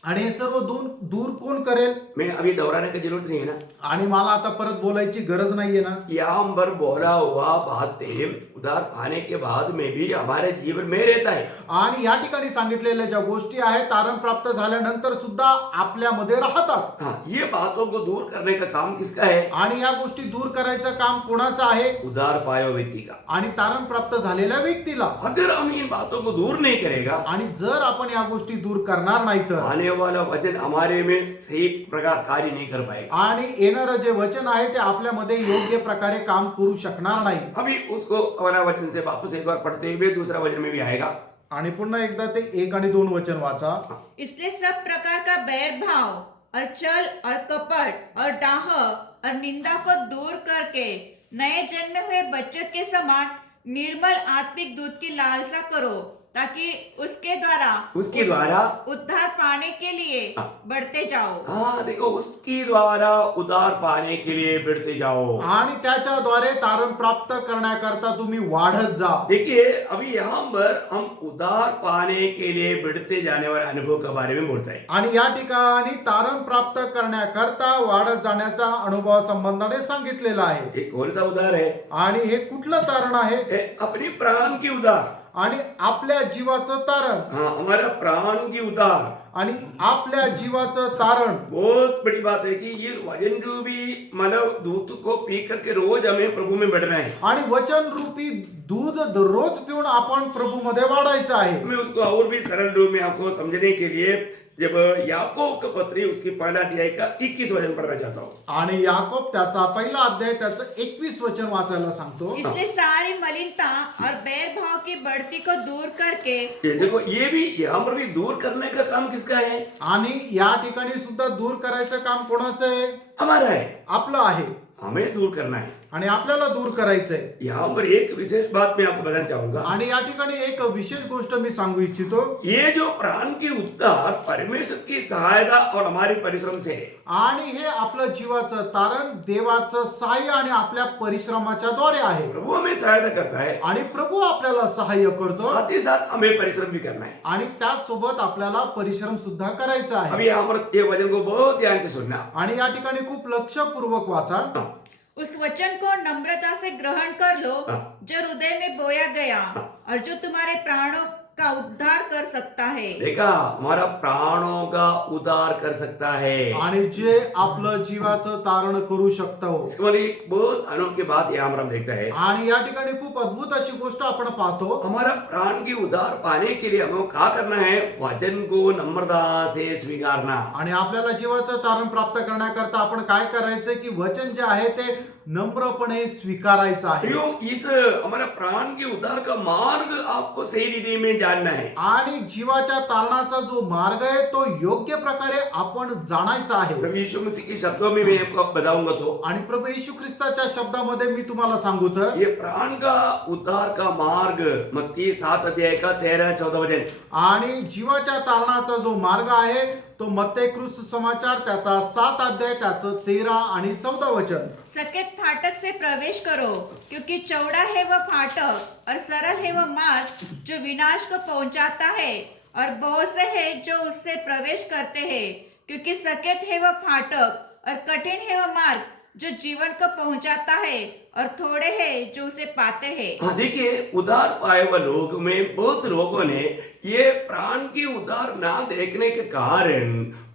आणि हे सर्व दूर कोण करेल? मैं अभी दोहराने की जरूरत नहीं है ना। आणि मला आता परत बोलायची गरज नाहीये ना. यहाँ पर बोला हुआ बातें उद्धार पाने के बाद में भी हमारे जीवन में रहता है। आणि या ठिकाणी सांगितलेल्या ज्या गोष्टी आहेत तारण प्राप्त झाल्यानंतर सुद्धा आपल्यामध्ये राहतात. हाँ, ये बातों को दूर करने का काम किसका है? आणि या गोष्टी दूर करायचं काम कोणाचं आहे? उद्धार पायो व्यक्ति का। आणि तारण प्राप्त झालेल्या व्यक्तीला. अगर हम इन बातों को दूर नहीं करेगा, आणि जर आपण या गोष्टी दूर करणार नाही तर आने वाला वचन हमारे में सही प्रकार कार्य नहीं कर पाएगा। आणि येणारं जे वचन आहे ते आपल्यामध्ये योग्य प्रकारे काम करू शकणार नाही. अभी उसको हमारा वचन से वापस एक बार पढ़ते हुए दूसरा वचन में भी आएगा। आणि पुन्हा एकदा ते 1 आणि 2 वचन वाचा. इसलिए सब प्रकार का बैर भाव और छल और कपट और डाह और निंदा को दूर करके नए जन्मे हुए बच्चों के समान निर्मल आत्मिक दूध की लालसा करो, ताकि उसके द्वारा उद्धार पाने के लिए बढ़ते जाओ. हाँ, देखो, उसके द्वारा उद्धार पाने के लिए बढ़ते जाओ. आणि त्याच्याद्वारे तारण प्राप्त करण्याकरता तुम्ही वाढत जा. देखिए, अभी यहाँ पर हम उद्धार पाने के लिए बढ़ते जाने वाले अनुभव के बारे में बोलते हैं. आणि या ठिकाणी तारण प्राप्त करण्याकरता वाढत जाण्याचा अनुभव संबंधाने सांगितलेला आहे. एक कौन सा उद्धार है? आणि हे कुठलं तारण आहे? अपनी प्राण की उद्धार. आणि आपल्या जीवाचं तारण. हाँ, हमारा प्राण की उद्धार. आणि आपल्या जीवाचं तारण. बहुत बड़ी बात है कि ये वचन रूपी मानव दूध को पी करके रोज हमें प्रभु में बढ़ना है. आणि वचन रूपी दूध दररोज पिऊन आपण प्रभू मध्ये वाढायचं आहे. मैं उसको और भी सरल रूप में आपको समझने के लिए जब याकूब का पत्री उसकी पहला अध्याय का 21 वचन पढ़ना चाहता हूँ। आणि याकोब त्याचा पहिला अध्याय त्याचं 21 वचन वाचायला सांगतो. इसलिए सारी मलिनता और बैर भाव की बढ़ती को दूर करके ये देखो, ये भी यहाँ पर भी दूर करने का काम किसका है? आणि या ठिकाणी सुद्धा दूर करायचं काम कोणाचं आहे? हमारा है, आपलं आहे हमें दूर करना है. आणि आपल्याला दूर करायचंय. यहाँ पर एक विशेष बात मैं आपको बताना चाहूंगा. आणि या ठिकाणी एक विशेष गोष्ट मी सांगू इच्छितो. ये जो प्राण की उद्धार परमेश्वर की सहायता और हमारे परिश्रम से है. आणि हे आपलं जीवाचं तारण देवाचं सहाय्य आणि आपल्या परिश्रमाच्या द्वारे आहे. प्रभु हमें सहायता करता है, आणि प्रभू आपल्याला सहाय्य करतो साथ ही साथ हमें परिश्रम भी करना है. आणि त्याच सोबत आपल्याला परिश्रम सुद्धा करायचा आहे. अभी यहाँ पर ये वचन को बहुत ध्यान से सुनना. आणि या ठिकाणी खूप लक्षपूर्वक वाचा. उस वचन को नम्रता से ग्रहण कर लो जो हृदय में बोया गया और जो तुम्हारे प्राणों का उद्धार कर सकता है. देखा, हमारा प्राणों का उद्धार कर सकता है. आणि जे आपलं जीवाचं तारण करू शकतो. इसके बाद एक बहुत अनोखी बात यहाँ पर हम देखते हैं. आणि या ठिकाणी खूप अद्भुत अशी गोष्ट आपण पाहतो. हमारा प्राण की उद्धार पाने के लिए हमें क्या करना है? वचन को नम्रता से स्वीकारना. आणि आपल्याला जीवाचं तारण प्राप्त करण्याकरता आपण काय करायचंय की वचन जे आहे ते नम्रपणे स्वीकारायचं आहे. प्रियो, इस हमारा प्राण के उद्धार का मार्ग आपको सही रीति में जानना है. आणि जीवाच्या तारणाचा जो मार्ग आहे तो योग्य प्रकारे आपण जाणायचा आहे. प्रभु यीशु मसीह के शब्दों में मैं आपको बताऊंगा तो आणि प्रभू येशू ख्रिस्ताच्या शब्दामध्ये मी तुम्हाला सांगू तर ये प्राण का उद्धार का मार्ग मत्ती 7 अध्याय का 13-14 वचन. आणि जीवाच्या तारणाचा जो मार्ग आहे तो मत्ते समाचार त्याचा 7 अध्याय त्याचं 13 आणि 14 वचन. सकेत फाटक से प्रवेश करो क्योंकि चौड़ा है वह फाटक और सरल है वह मार्ग जो विनाश को पहुंचाता है और बहुत से हैं जो उससे प्रवेश करते हैं. क्योंकि सकेत है वह फाटक और कठिन है वह मार्ग जो जीवन को पहुंचाता है और थोड़े हैं जो उसे पाते हैं. हाँ, देखिए, उद्धार पाए हुए लोग में बहुत लोगों ने ये प्राण की उद्धार ना देखने के कारण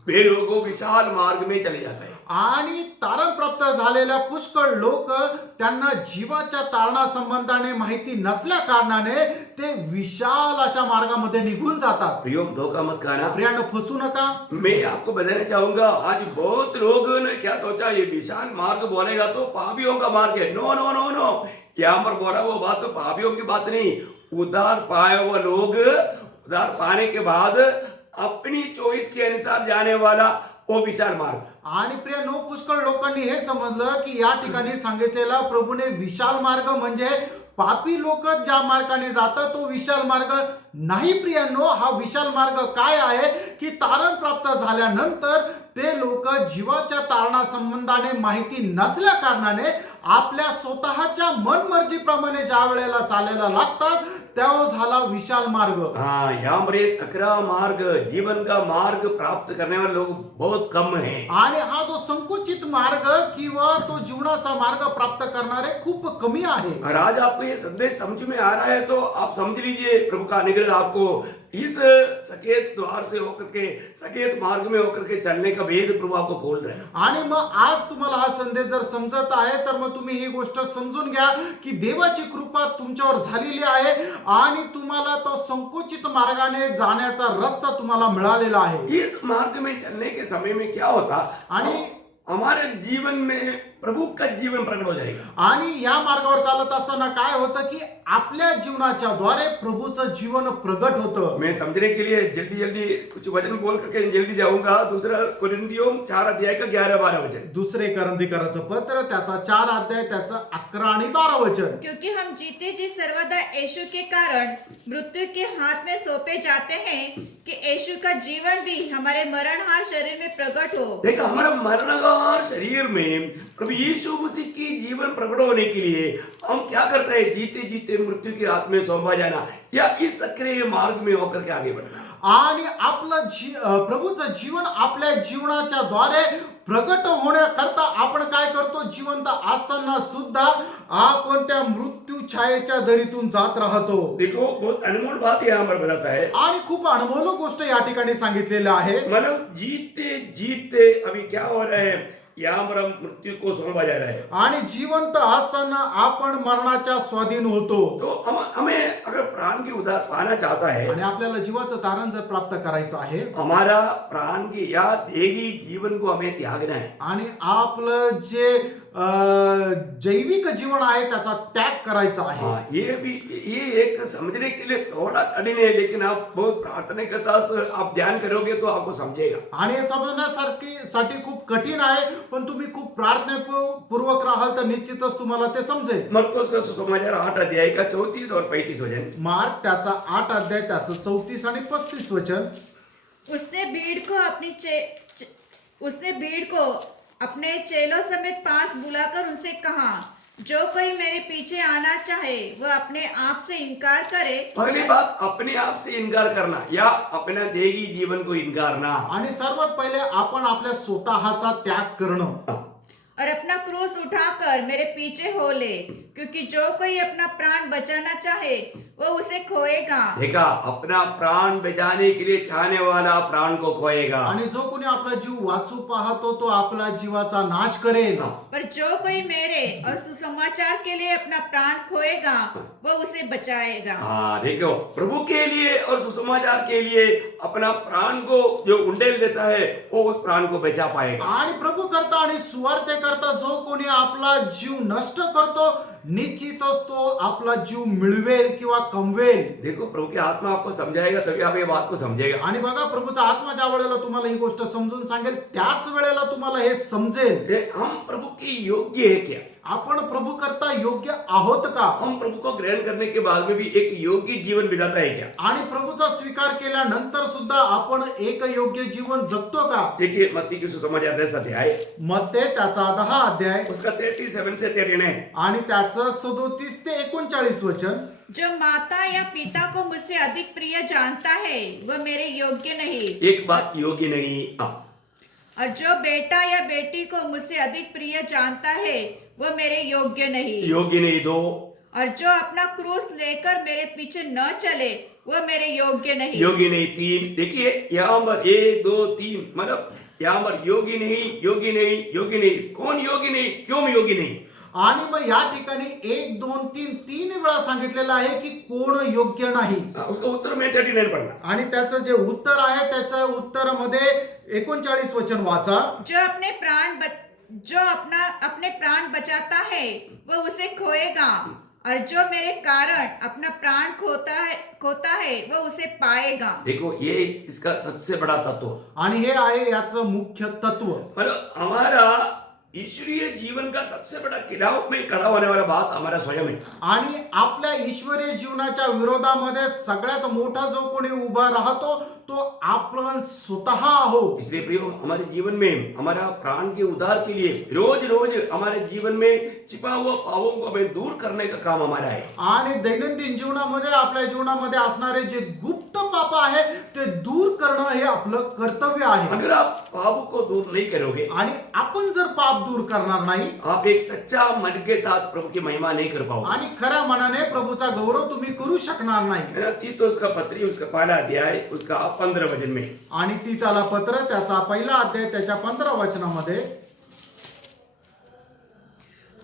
वे लोगों विशाल मार्ग में चले जाते हैं. आणि तारण प्राप्त झालेल्या पुष्कळ लोक त्यांना जीवाच्या तारणा संबंधाने माहिती नसल्या कारणाने ते विशाल अशा मार्गामध्ये निघून जातात. प्रियो, धोखा मत खाना. प्रियानं फसू नका. मैं आपको बताना चाहूंगा, आज बहुत लोगों ने क्या सोचा, ये विशाल मार्ग बोलेगा तो पापियों का मार्ग है. नो नो नो नो, यहाँ पर बोला वो बात तो पापियों की बात नहीं. उद्धार पाए हुए लोग उद्धार पाने के बाद अपनी चॉइस के अनुसार जाने वाला वो विशाल मार्ग. आणि प्रिय नो पुष्कळ लोकांनी हे समजलं की या ठिकाणी सांगितलेला प्रभूने विशाल मार्ग म्हणजे पापी लोक ज्या मार्गाने जातात तो विशाल मार्ग नाही. प्रियांनो, हा विशाल मार्ग काय आहे की तारण प्राप्त झाल्यानंतर ते लोक जीवाच्या तारणा संबंधाने माहिती नसल्या कारणाने आपल्या स्वतःच्या मनमर्जीप्रमाणे ज्या वेळेला चालायला लागतात तो झाला विशाल मार्ग. हाँ, यहाँ पर ये सकरा मार्ग, जीवन का मार्ग प्राप्त करने वाले लोग बहुत कम हैं. आणि हा जो संकुचित मार्ग किंवा तो जीवनाचा मार्ग प्राप्त करणारे खूप कमी आहे. और आज आपको ये संदेश समझ में आ रहा है तो आप समझ लीजिए, प्रभु का अनुग्रह आपको इस सकेत द्वार से होकर के सकेत मार्ग में होकर के चलने का भेद प्रभु आपको खोल रहे हैं. आणि मग आज तुम्हाला हा संदेश जर समजत आहे तर मग तुम्ही ही गोष्ट समजून घ्या की देवाची कृपा तुमच्यावर झालेली आहे आणि तुम्हाला तो संकुचित मार्गाने जाण्याचा रस्ता तुम्हाला मिळालेला आहे. इस मार्ग में चलने के समय में क्या होता, आणि हमारे जीवन में प्रभु का जीवन प्रकट हो जाएगा. आणि या मार्गावर चालत असताना काय होतं की आपल्या जीवनाच्या द्वारे प्रभूचं जीवन प्रगट होतं. मैं समझने के लिए जल्दी जल्दी कुछ वचन बोल करके जल्दी जाऊंगा. दूसरा कोरिन्थियों 4 अध्याय का 11-12 वचन. दुसरे करंथीकराचं पत्र त्याचा 4 अध्याय त्याचं 11 आणि 12 वचन. क्योंकि हम जीते जी सर्वदा यीशु के कारण मृत्यु के हाथ में सौंपे जाते हैं कि यीशु का जीवन भी हमारे मरणहार शरीर में प्रकट हो. देखा, हमारा मरणहार शरीर में प्रभु यीशु मसीह की जीवन प्रकट होने के लिए हम क्या करते हैं? जीते जीते मृत्यू के हाथ में सौंपा जाना या इस सक्रिय मार्ग में होकर के आगे बढ़ना. आणि आपलं प्रभूचं जीवन आपल्या जीवनाच्या द्वारे प्रगट होण्याकरता आपण काय करतो? जिवंत असताना सुद्धा आपण त्या मृत्यू छायेच्या दरीतून जात राहतो. देखो, बहुत अनमोल बात यहाँ पर बताता है. आणि खूप अनमोल गोष्ट या ठिकाणी सांगितलेली आहे. मतलब जीते जीते अभी क्या हो रहा है, यहाँ मृत्यु को सौंपा जा रहा है। आणि जिवंत असताना आपण मरणाच्या स्वाधीन होतो. तो हमें अगर प्राण की उधार पाना चाहता है, आणि आपल्याला जीवाचं तारण जर प्राप्त करायचं आहे हमारा प्राण की या देही जीवन को हमें त्यागना है. आणि आपलं जे जैविक जीवन आहे त्याचा त्याग करायचा आहे. हाँ, ये एक समझने के लिए थोड़ा कठिन है, लेकिन आप बहुत प्रार्थना के साथ आप ध्यान करोगे तो आपको समझेगा. आणि हे समजण्यासाठी खूप कठीण आहे, पण तुम्ही खूप प्रार्थनापूर्वक राहाल तर निश्चितच तुम्हाला ते समजेल. मरकुस का सुसमाचार 8 अध्याय का 34 और 35 वचन. मार्क त्याचा 8 अध्याय त्याचं 34 आणि 35 वचन. उसने भीड़ को अपने चेलों समेत पास बुलाकर उनसे कहा, जो कोई मेरे पीछे आना चाहे वह अपने आप से इनकार करे. पहली बात अपने आप से इनकार करना या अपना देही जीवन को इनकार ना. आणि सर्वात पहिले आपण आपल्या स्वतःचा त्याग करणं और अपना क्रूस उठाकर मेरे पीछे हो ले, क्योंकि जो कोई अपना प्राण बचाना चाहे वो उसे खोएगा. देखा, अपना प्राण बचाने के लिए चाहने वाला प्राण को खोएगा. आणि जो कोणी आपला जीव वाचू पाहतो तो आपला जीवाचा नाश करेल. पर जो कोई मेरे और सुसमाचार के लिए अपना प्राण खोएगा वो उसे बचाएगा. हाँ, देखो, प्रभु के लिए और सुसमाचार के लिए अपना प्राण को जो उंडेल देता है वो उस प्राण को बचा पाएगा. आणि प्रभू करता आणि सुवार्ते करता जो कोणी आपला जीव नष्ट करतो निश्चितच तो आपला जीव मिळवेल किंवा कमवेल. देखो, प्रभु की आत्मा आपको समझाएगा तभी आप ये बात को समझेगा. आणि बघा, प्रभूचा आत्मा ज्या वेळेला तुम्हाला ही गोष्ट समजून सांगेल त्याच वेळेला तुम्हाला हे समजेल हम प्रभु की योग्य है क्या? आपण प्रभू करता योग्य आहोत का. हम प्रभु को ग्रहण करने के बाद में भी एक योग्य जीवन बिताता है क्या? आणि प्रभूचा स्वीकार केल्यानंतर सुद्धा आपण एक योग्य जीवन जगतो का. देखिए, मत्ती की सुसमाचार 10 अध्याय मध्ये त्याचा 10 अध्याय उसका 37 से 39. आणि त्याचं 37 ते 39 वचन. जो माता या पिता को मुझसे अधिक प्रिय जानता है वह मेरे योग्य नहीं. एक बात योग्य नहीं. हाँ, और जो बेटा या बेटी को मुझसे अधिक प्रिय जानता है वह मेरे योग्य नहीं. योग्य नहीं. 2, और जो अपना क्रूस लेकर मेरे पीछे न चले वह मेरे योग्य नहीं. योग्य नहीं. 3, देखिए यहाँ पर 1, 2, 3, मतलब यहाँ पर योग्य नहीं, योग्य नहीं, योग्य नहीं. कौन योग्य नहीं? क्यों योग्य नहीं? आणि मग या ठिकाणी 1, 2, 3 तीन वेळा सांगितलेलं आहे की कोण योग्य नाही. हाँ, उसका उत्तर में 39 पढ़ना. आणि त्याचं जे उत्तर आहे त्याच्या उत्तरामध्ये 39 वचन वाचा. जो अपने प्राण बचाता है वह उसे खोएगा, और जो मेरे कारण अपना प्राण खोता है वह उसे पाएगा. देखो, ये इसका सबसे बड़ा तत्व. आणि हे आहे याचं मुख्य तत्व. मतलब हमारा ईश्वरीय जीवन का सबसे बड़ा खिलाफ में खड़ा होने वाला बात हमारा स्वयं है. आणि आपल्या ईश्वरीय जीवनाच्या विरोधामध्ये सगळ्यात मोठा जो कोणी उभा राहतो तो आपण स्वतः आहो. इसलिए प्रियो, हमारे जीवन में हमारा प्राण के उद्धार के लिए रोज रोज हमारे जीवन में छिपा हुआ पापों को हमें दूर करने का काम हमारा है. आणि दैनंदिन जीवनामध्ये आपल्या जीवनामध्ये असणारे जे गुप्त पाप आहे ते दूर करणं हे आपलं कर्तव्य आहे. अगर आप पापों को दूर नहीं करोगे, आणि आपण जर पाप दूर करणार नाही आप एक सच्चा मन के साथ प्रभु की महिमा नहीं कर पाओगे. आणि खऱ्या मनाने प्रभूचा गौरव तुम्ही करू शकणार नाही. है ना? तीतुस का पत्री उसका पहला अध्याय उसका 15 वचन में. आणि तीताला पत्र त्याचा पहिला अध्याय त्याच्या 15 वचनामध्ये.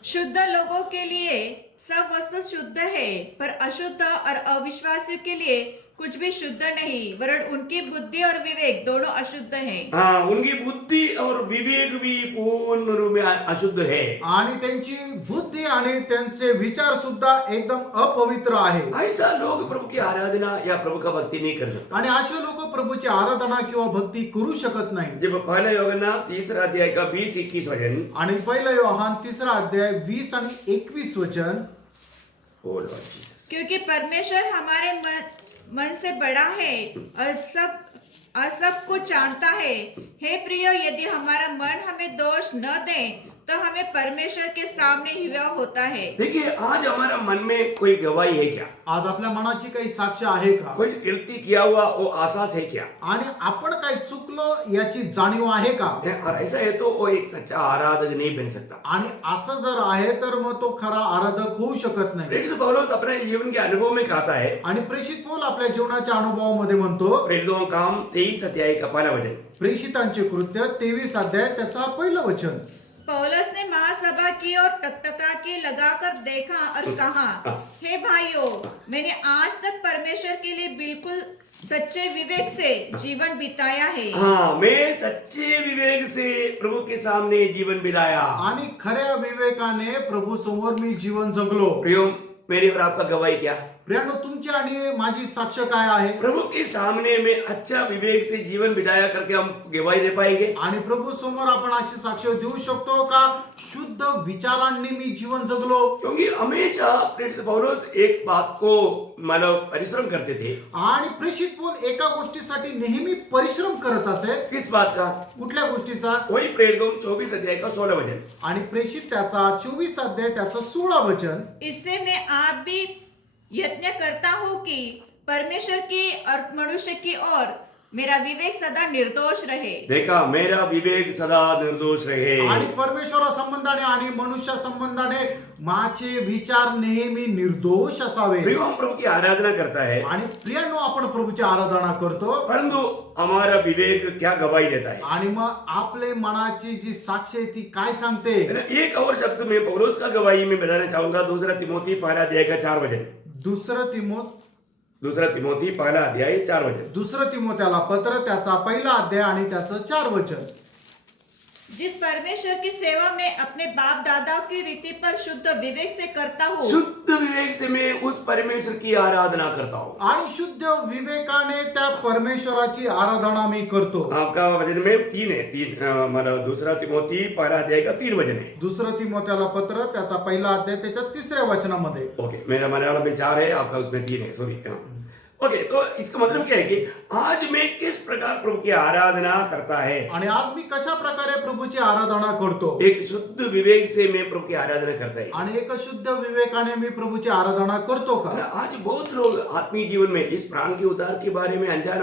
शुद्ध लोगों के लिए सब वस्तु शुद्ध है, पर अशुद्ध और अविश्वासियों के लिए कुछ भी शुद्ध नहीं, वरन उनकी बुद्धि और विवेक दोनों अशुद्ध हैं. हाँ, उनकी बुद्धि और विवेक भी पूर्ण रूप में अशुद्ध है. आणि त्यांची बुद्धी आणि त्यांचे विचार सुद्धा एकदम अपवित्र आहे. ऐसा लोग प्रभु की आराधना या प्रभु का भक्ति नहीं कर सकते. आणि असे लोक प्रभूची आराधना किंवा भक्ती करू शकत नाही. जब पहला यूहन्ना 3 अध्याय का 20-21 वचन. आणि पहिला योहान 3 अध्याय 20 आणि 21 वचन. ओ लॉर्ड जीसस. क्योंकि परमेश्वर हमारे मन से बड़ा है और सब कुछ जानता है. हे प्रियो, यदि हमारा मन हमें दोष न दे तो हमें परमेश्वर के सामने हिवा होता है. देखिए, आज हमारा मन में कोई गवाही है क्या? आज आपल्या मनाची काही साक्ष आहे का. कोई गलती किया हुआ वो आसास है क्या? आणि आपण काय चुकलो याची जाणीव आहे का. और ऐसा है तो वो एक सच्चा आराधक नहीं बन सकता. आणि असं जर आहे तर मग तो खरा आराधक होऊ शकत नाही. प्रेरित पौलुस अपने जीवन के अनुभव में कहता है. आणि प्रेषित पौल आपल्या जीवनाच्या अनुभवामध्ये म्हणतो. प्रेरितों का काम 23 अध्याय का पहला वचन. प्रेषितांचे कृत्य 23 अध्याय त्याचा पहिलं वचन. पौलुस ने महासभा की ओर टकटकी लगाकर देखा और कहा, हे भाइयों, मैंने आज तक परमेश्वर के लिए बिल्कुल सच्चे विवेक से जीवन बिताया है। हाँ, मैं सच्चे विवेक से प्रभु के सामने जीवन बिताया। आणि खऱ्या विवेकाने प्रभू समोर मी जीवन जगलो. प्रियो, मेरी और आपका गवाही क्या? प्रियानो, तुमची आणि माझी साक्ष काय आहे? प्रभु के सामने में अच्छा विवेक से जीवन बिताया करके हम गवाही दे पाएंगे? आणि प्रभू समोर आपण अशी साक्ष देऊ शकतो का शुद्ध विचारांनी मी जीवन जगलो? क्योंकि हमेशा प्रेरित पौलुस एक बात को मतलब परिश्रम करते थे। आणि प्रेषित पौल एका गोष्टीसाठी नेहमी परिश्रम करत असे. किस बात का? कुठल्या गोष्टीचा? वही प्रेरित 24 अध्याय का 16 वचन। आणि प्रेषित त्याचा 24 अध्याय त्याचं 16 वचन. इससे मैं आप भी यत्न करता हूँ कि परमेश्वर की और मनुष्य की ओर मेरा विवेक सदा निर्दोष रहे। देखा, मेरा विवेक सदा निर्दोष रहे। आणि परमेश्वरा संबंधाने आणि मनुष्य संबंधाने माझे विचार नेहमी निर्दोष असावे. प्रियो, हम प्रभु की आराधना करता है, आणि प्रियांनो, आपण प्रभूची आराधना करतो, परंतु हमारा विवेक क्या गवाही देता है? आणि मग आपले मनाची जी साक्ष आहे ती काय सांगते? एक और शब्द में पौलुस का गवाही में बताना चाहूंगा। दूसरा तिमोथी पहला अध्याय का 4 वचन। दुसरं तिमोथी पहला अध्याय 4 वचन। दुसरं तिमोथ्याला पत्र त्याचा पहिला अध्याय आणि त्याचं 4 वचन. जिस परमेश्वर की सेवा में अपने बाप दादाओं की रीति पर शुद्ध विवेक से करता हूँ, शुद्ध विवेक से मैं उस परमेश्वर की आराधना करता हूँ। आणि शुद्ध विवेकाने त्या परमेश्वराची आराधना मी करतो. आपका वचन में 3 है, मतलब दूसरा तिमोथी पहला अध्याय का 3 वचन है। दुसरं तिमोथ्याला पत्र त्याचा पहिला अध्याय त्याच्या 3ऱ्या वचनामध्ये. ओके, मेरा मलयालम में 4 है, आपका उसमें 3 है, सॉरी। ओके, तो इसका मतलब क्या है कि आज मैं किस प्रकार प्रभु की आराधना करता है? आणि आज मी कशा प्रकारे प्रभूची आराधना करतो? एक शुद्ध विवेक से मैं प्रभु की आराधना करता है। आणि एक शुद्ध विवेकाने मी प्रभूची आराधना करतो का? आज बहुत लोग आत्मीय जीवन में इस प्राण के उद्धार के बारे में अनजान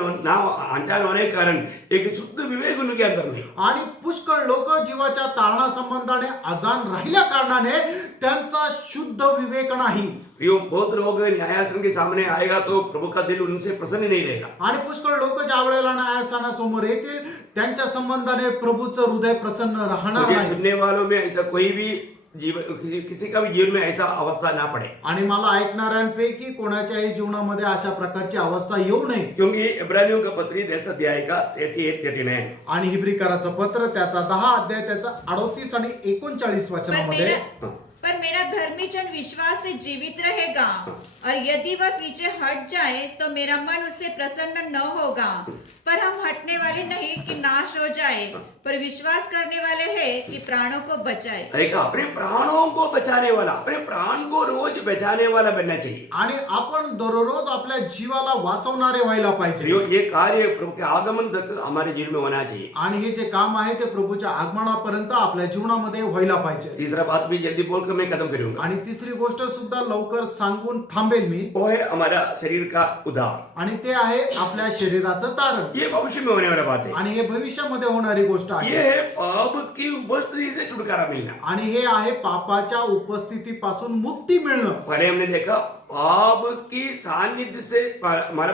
होने के कारण एक शुद्ध विवेक उनके अंदर नहीं। आणि पुष्कळ लोक जीवाच्या तारणा संबंधाने अजान राहिल्या कारणाने त्यांचा शुद्ध विवेक नाही. बहुत लोग न्यायासन के सामने आएगा तो प्रभु का दिल उनसे प्रसन्न नहीं रहेगा। आणि पुष्कळ लोक ज्या वेळेला न्यायासनासमोर येतील त्यांच्या संबंधाने प्रभूचं हृदय प्रसन्न राहणार मुझे नाही. सुनने वालों में ऐसा कोई भी जीवन किसी का भी जीवन में ऐसा अवस्था ना पड़े, आणि मला ऐकणाऱ्यांपैकी कोणाच्याही जीवनामध्ये अशा प्रकारची अवस्था येऊ नये. क्योंकि इब्रानियों का पत्री 10 अध्याय का 38-39 आणि हिब्रीकराचं पत्र त्याचा 10 अध्याय त्याचा 38 आणि 39 वचनामध्ये. पर मेरा धर्मी जन विश्वास से जीवित रहेगा, और यदि वह पीछे हट जाए तो मेरा मन उससे प्रसन्न न होगा। पर हम हटने वाले नहीं कि नाश हो जाए, पर विश्वास करने वाले हैं कि प्राणों को बचाए। अपने प्राणों को बचाने वाला, अपने प्राण को रोज बचाने वाला बनना चाहिए। आणि आपण दररोज आपल्या जीवाला वाचवणारे व्हायला पाहिजे. ये कार्य प्रभु के आगमन तक हमारे जीवन में होना चाहिए। आणि हे जे काम आहे ते प्रभूच्या आगमनापर्यंत आपल्या जीवनामध्ये व्हायला पाहिजे. तीसरा बात भी जल्दी बोलकर मैं खत्म करूंगा। आणि तिसरी गोष्ट सुद्धा लवकर सांगून थांबेल मी. वो है हमारा शरीर का उद्धार। आणि ते आहे आपल्या शरीराचं तारण. ये भविष्य में होने वाला बात है। आणि हे भविष्यामध्ये होणारी गोष्ट आहे. ये है पाप की उपस्थिति से छुटकारा मिलना। आणि हे आहे पापाच्या उपस्थितीपासून मुक्ती मिळणं. पहले हमने देखा पाप की सानिध्य से हमारा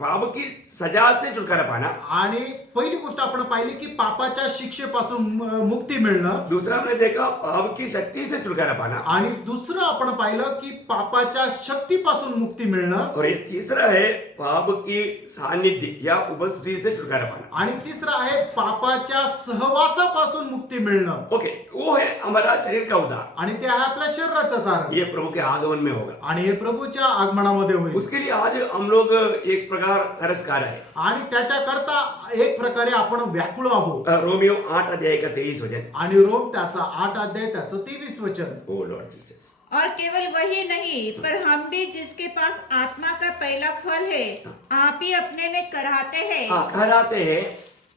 पाप की सजा से छुटकारा पाना। आणि पहिली गोष्ट आपण पाहिली की पापाच्या शिक्षेपासून मुक्ती मिळणं. दूसरा हमने देखा पाप की शक्ति से छुटकारा पाना। आणि दुसरं आपण पाहिलं की पापाच्या शक्तीपासून मुक्ती मिळणं. और ये तीसरा है पाप की सानिध्य या उपस्थिति से छुटकारा पाना। आणि तिसरं आहे पापाच्या सहवासापासून मुक्ती मिळणं. ओके, वो है हमारा शरीर का उद्धार। आणि ते आहे आपल्या शरीराचं तारण. ये प्रभु के आगमन में होगा। आणि हे प्रभूच्या आगमनामध्ये होईल. उसके लिए आज हम लोग एक प्रकार तरसकार है। आणि त्याच्याकरता एक प्रकारे आपण व्याकुळ आहोत. रोमियो 8 अध्याय का 23 वचन। आणि रोम त्याचा 8 अध्याय त्याचं 23 वचन. ओ लॉर्ड जीसस। और केवल वही नहीं, पर हम भी जिसके पास आत्मा का पहला फल है, आप ही अपने में कराते हैं कराते हैं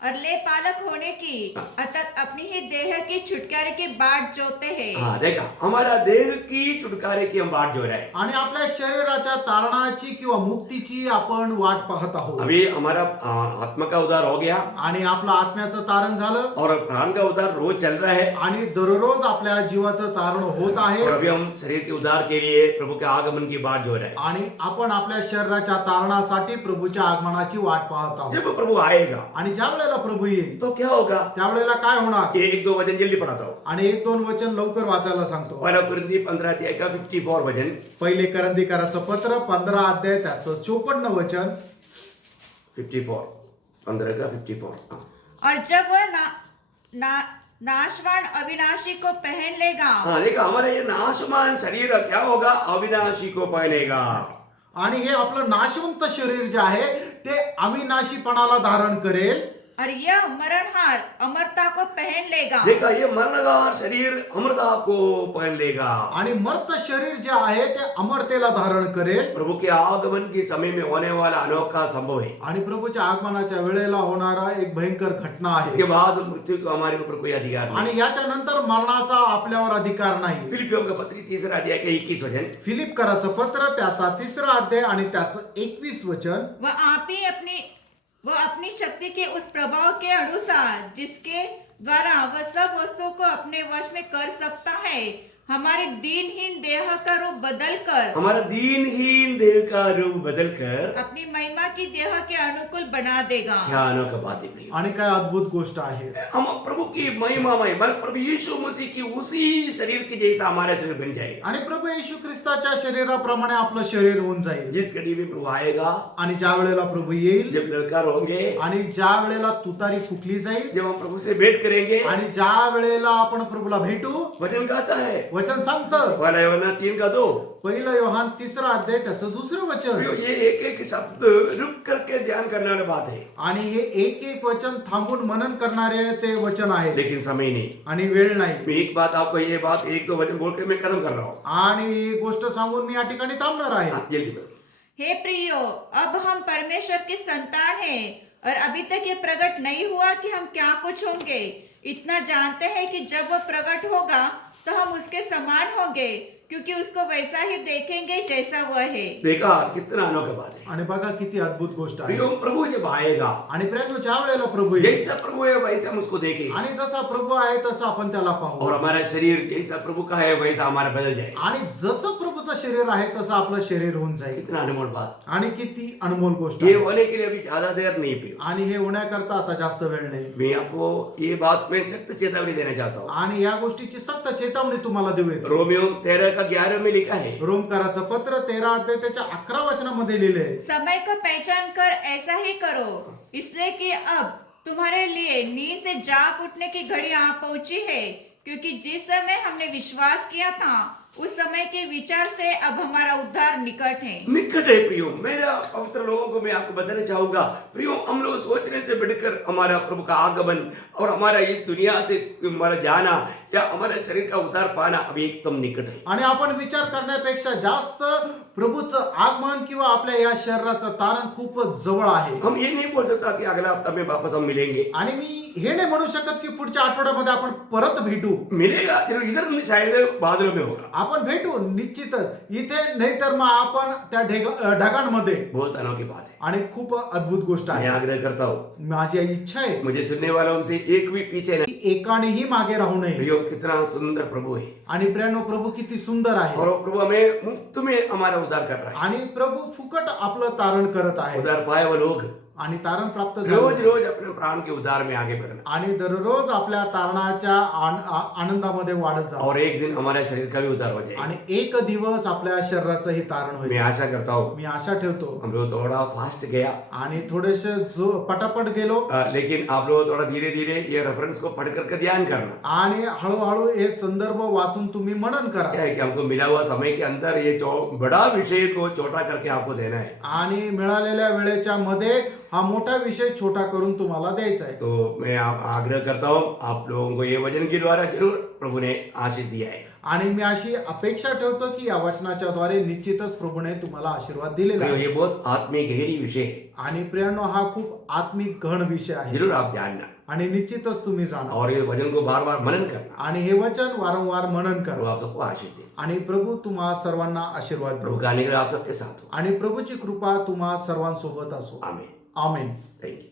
और ले पालक होने की अर्थात अपनी ही देह की छुटकारे की बाट जोते हैं। हाँ, देखा, हमारा देह की छुटकारे की हम बाट जो रहे हैं। आणि आपल्या शरीराच्या तारणाची किंवा मुक्तीची आपण वाट पाहत आहोत. अभी हमारा आत्मा का उद्धार हो गया आणि आपलं आत्म्याचं तारण झालं. और प्राण का उद्धार रोज चल रहा है। आणि दररोज आपल्या जीवाचं तारण होत आहे. और अभी हम शरीर के उद्धार के लिए प्रभु के आगमन की बाट जो रहे हैं। आणि आपण आपल्या शरीराच्या तारणासाठी प्रभूच्या आगमनाची वाट पाहत आहोत. जब प्रभु आएगा आणि ज्या वेळेला वेळेला प्रभू येईल तो क्या होगा? त्यावेळेला काय होणार? ये 1-2 वचन जल्दी पढ़ाता हूँ. आणि 1-2 वचन लवकर वाचायला सांगतो. पहला कुरिन्थी 15 अध्याय का 54 वचन. पहिले करंदीकराचं पत्र 15 अध्याय त्याचं 54 वचन. 54 15 का 54. हाँ. और जब वह नाशवान अविनाशी को पहन लेगा, हाँ, देखा हमारा ये नाशमान शरीर क्या होगा? अविनाशी को पहनेगा. आणि हे आपलं नाशवंत शरीर जे आहे ते अविनाशीपणाला धारण करेल. और यह मरणहार अमरता को पहन लेगा. देखा ये मरणगार शरीर अमरता को पहन लेगा. आणि मर्त शरीर जे आहे ते अमरतेला धारण करेल. प्रभु के आगमन के समय में होने वाला अनोखा संभव है. आणि प्रभूच्या आगमनाच्या वेळेला होणारा एक भयंकर घटना इसके आहे. बाद मृत्यु को हमारे ऊपर कोई अधिकार नहीं. आणि याच्या नंतर मरणाचा आपल्यावर अधिकार नाही. फिलिपियों का पत्री 3 अध्याय का 21 वचन. फिलिप कराचं पत्र त्याचा 3 अध्याय आणि त्याचं 21 वचन. वह अपनी शक्ति के उस प्रभाव के अनुसार जिसके द्वारा वह सब वस्तुओं को अपने वश में कर सकता है, हमारे दीनहीन देह का रूप बदलकर, हमारा दीनहीन देह का रूप बदलकर अपनी महिमा की देह के अनुकूल बना देगा. क्या अनोखा बात है. आणि काय अद्भुत गोष्ट आहे. हम प्रभु की महिमा में मतलब प्रभु यीशु मसीह की उसी शरीर के जैसा हमारा शरीर बन जाएगा. आणि प्रभू येशू ख्रिस्ताच्या शरीराप्रमाणे आपलं शरीर होऊन जाईल. जिस घड़ी में प्रभु आएगा, आणि ज्या वेळेला प्रभू येईल, जब लड़का होंगे, आणि ज्या वेळेला तुतारी फुकली जाईल, जब हम प्रभु से भेंट करेंगे, आणि ज्या वेळेला आपण प्रभूला भेटू, वचन कहता है वचन सांगतं. पहला यूहन्ना 3:2. पहिलं योहान 3 अध्याय त्याचं 2 वचन. ये एक शब्द रुक करके ध्यान करने वाली बात है. आणि हे एक वचन थांबून मनन करणारे ते वचन आहे. लेकिन समय नहीं. आणि वेळ नाही. मैं एक बात आपको ये बात 1-2 वचन बोल के मैं खत्म कर रहा हूँ. आणि ही गोष्ट सांगून मी या ठिकाणी थांबणार आहे. हाँ, जल्दी बोलो. हे प्रियो, अब हम परमेश्वर की संतान हैं और अभी तक ये प्रकट नहीं हुआ कि हम क्या कुछ होंगे. इतना जानते हैं कि जब वह प्रकट होगा तो हम उसके समान होंगे, क्योंकि उसको वैसा ही देखेंगे जैसा वह है. देखा कितना अनोखा बात है. आणि बघा किती अद्भुत गोष्ट आहे. प्रभु जब आएगा, आणि प्रेम ज्या वेळेला प्रभू येईल, जैसा प्रभु है वैसा हम उसको देखेंगे. आणि जसा प्रभू आहे तसं आपण त्याला पाहू. और हमारा शरीर जैसा प्रभु का है वैसा हमारा बदल जाए. आणि जसं प्रभूचं शरीर आहे तसं आपलं शरीर होऊन जाईल. कितना अनमोल बात. आणि किती अनमोल गोष्ट ये आहे. होने के लिए अभी ज्यादा देर नहीं पियो. आणि हे होण्याकरता आता जास्त वेळ नाही. मैं आपको ये बात में सख्त चेतावनी देना चाहता हूँ. आणि या गोष्टीची सक्त चेतावणी तुम्हाला देऊ येते. रोमियो 13:11 में लिखा है, रोमकाराचं पत्र 13 अध्याय त्याच्या 11 वचनामध्ये लिहिले. समय को पहचान कर ऐसा ही करो, इसलिए कि अब तुम्हारे लिए नींद से जाग उठने की घड़ी आ पहुंची है, क्योंकि जिस समय हमने विश्वास किया था उस समय के विचार से अब हमारा उद्धार निकट है. निकट है प्रियो. मेरा पवित्र लोगों को मैं आपको बताना चाहूंगा, प्रियो हम लोग सोचने से बढ़कर हमारा प्रभु का आगमन और हमारा इस दुनिया से हमारा जाना या हमारे शरीर का उद्धार पाना अभी एकदम निकट है. आणि आपण विचार करण्यापेक्षा जास्त प्रभूचं आगमन किंवा आपल्या या शरीराचं तारण खूप जवळ आहे. हम ये नहीं बोल सकता कि अगला हफ्ता में वापस हम मिलेंगे. आणि मी हे नाही म्हणू शकत की पुढच्या आठवड्यामध्ये आपण परत भेटू. मिलेगा इधर शायद बादलों में होगा. आपण भेटू निश्चितच. इथे नाही तर मग आपण त्या ढगांमध्ये. बहुत अनोखी बात है. आणि खूप अद्भुत गोष्ट मैं आहे. आग्रह करता हूँ, माझी इच्छा आहे मुझे सुनने वालों से एक भी पीछे नहीं. की एकानेही मागे राहू नये. प्रियो कितना सुंदर प्रभु है. आणि प्रियानो प्रभू किती सुंदर आहे. और वो प्रभु हमें मुफ्त में हमारा उद्धार कर रहा है. आणि प्रभू फुकट आपलं तारण करत आहे. उद्धार पाए वो लोग आणि तारण प्राप्त रोज झालं. रोज अपने प्राण के उद्धार में आगे बढ़ना. आणि दररोज आपल्या तारणाच्या आनंदामध्ये वाढत जा. और एक दिन हमारे शरीर का भी उद्धार हो जाएगा. आणि एक दिवस आपल्या शरीराचंही तारण होईल. मैं आशा करता हूँ. मी आशा ठेवतो. हम लोग थोड़ा फास्ट गया, आणि थोडेसे पटापट गेलो. लेकिन आप लोग थोड़ा धीरे धीरे ये रेफरेंस को पढ़ करके ध्यान करना. आणि हळूहळू हे संदर्भ वाचून तुम्ही मनन क्या करा. है कि हमको मिला हुआ समय के अंदर ये बड़ा विषय को छोटा करके आपको देना है. आणि मिळालेल्या वेळेच्या मध्ये हा मोठा विषय छोटा करून तुम्हाला द्यायचा आहे. तो मैं आग्रह करता हूँ, आप लोगों को ये वचन के द्वारा जरूर प्रभु ने आशीष दिया है. आणि मी अशी अपेक्षा ठेवतो की या वचनाच्या द्वारे निश्चितच प्रभूने तुम्हाला आशीर्वाद दिलेला ये आहे. बहुत आत्मीय गहरी विषय है. आणि प्रियांनो हा खूप आत्मिक गहन विषय आहे. जरूर आप जानना आणि निश्चितच तुम्ही जाणा. और ये वचन को बार बार मनन करना. आणि हे वचन वारंवार मनन प्रभु करा. आप सबको आशीष दे. आणि प्रभू तुम्हा सर्वांना आशीर्वाद प्रभु देऊ. का अनुग्रह आप सबके साथ हो. आणि प्रभूची कृपा तुम्हा सर्वांसोबत असो. आमीन. आमेन. Thank you.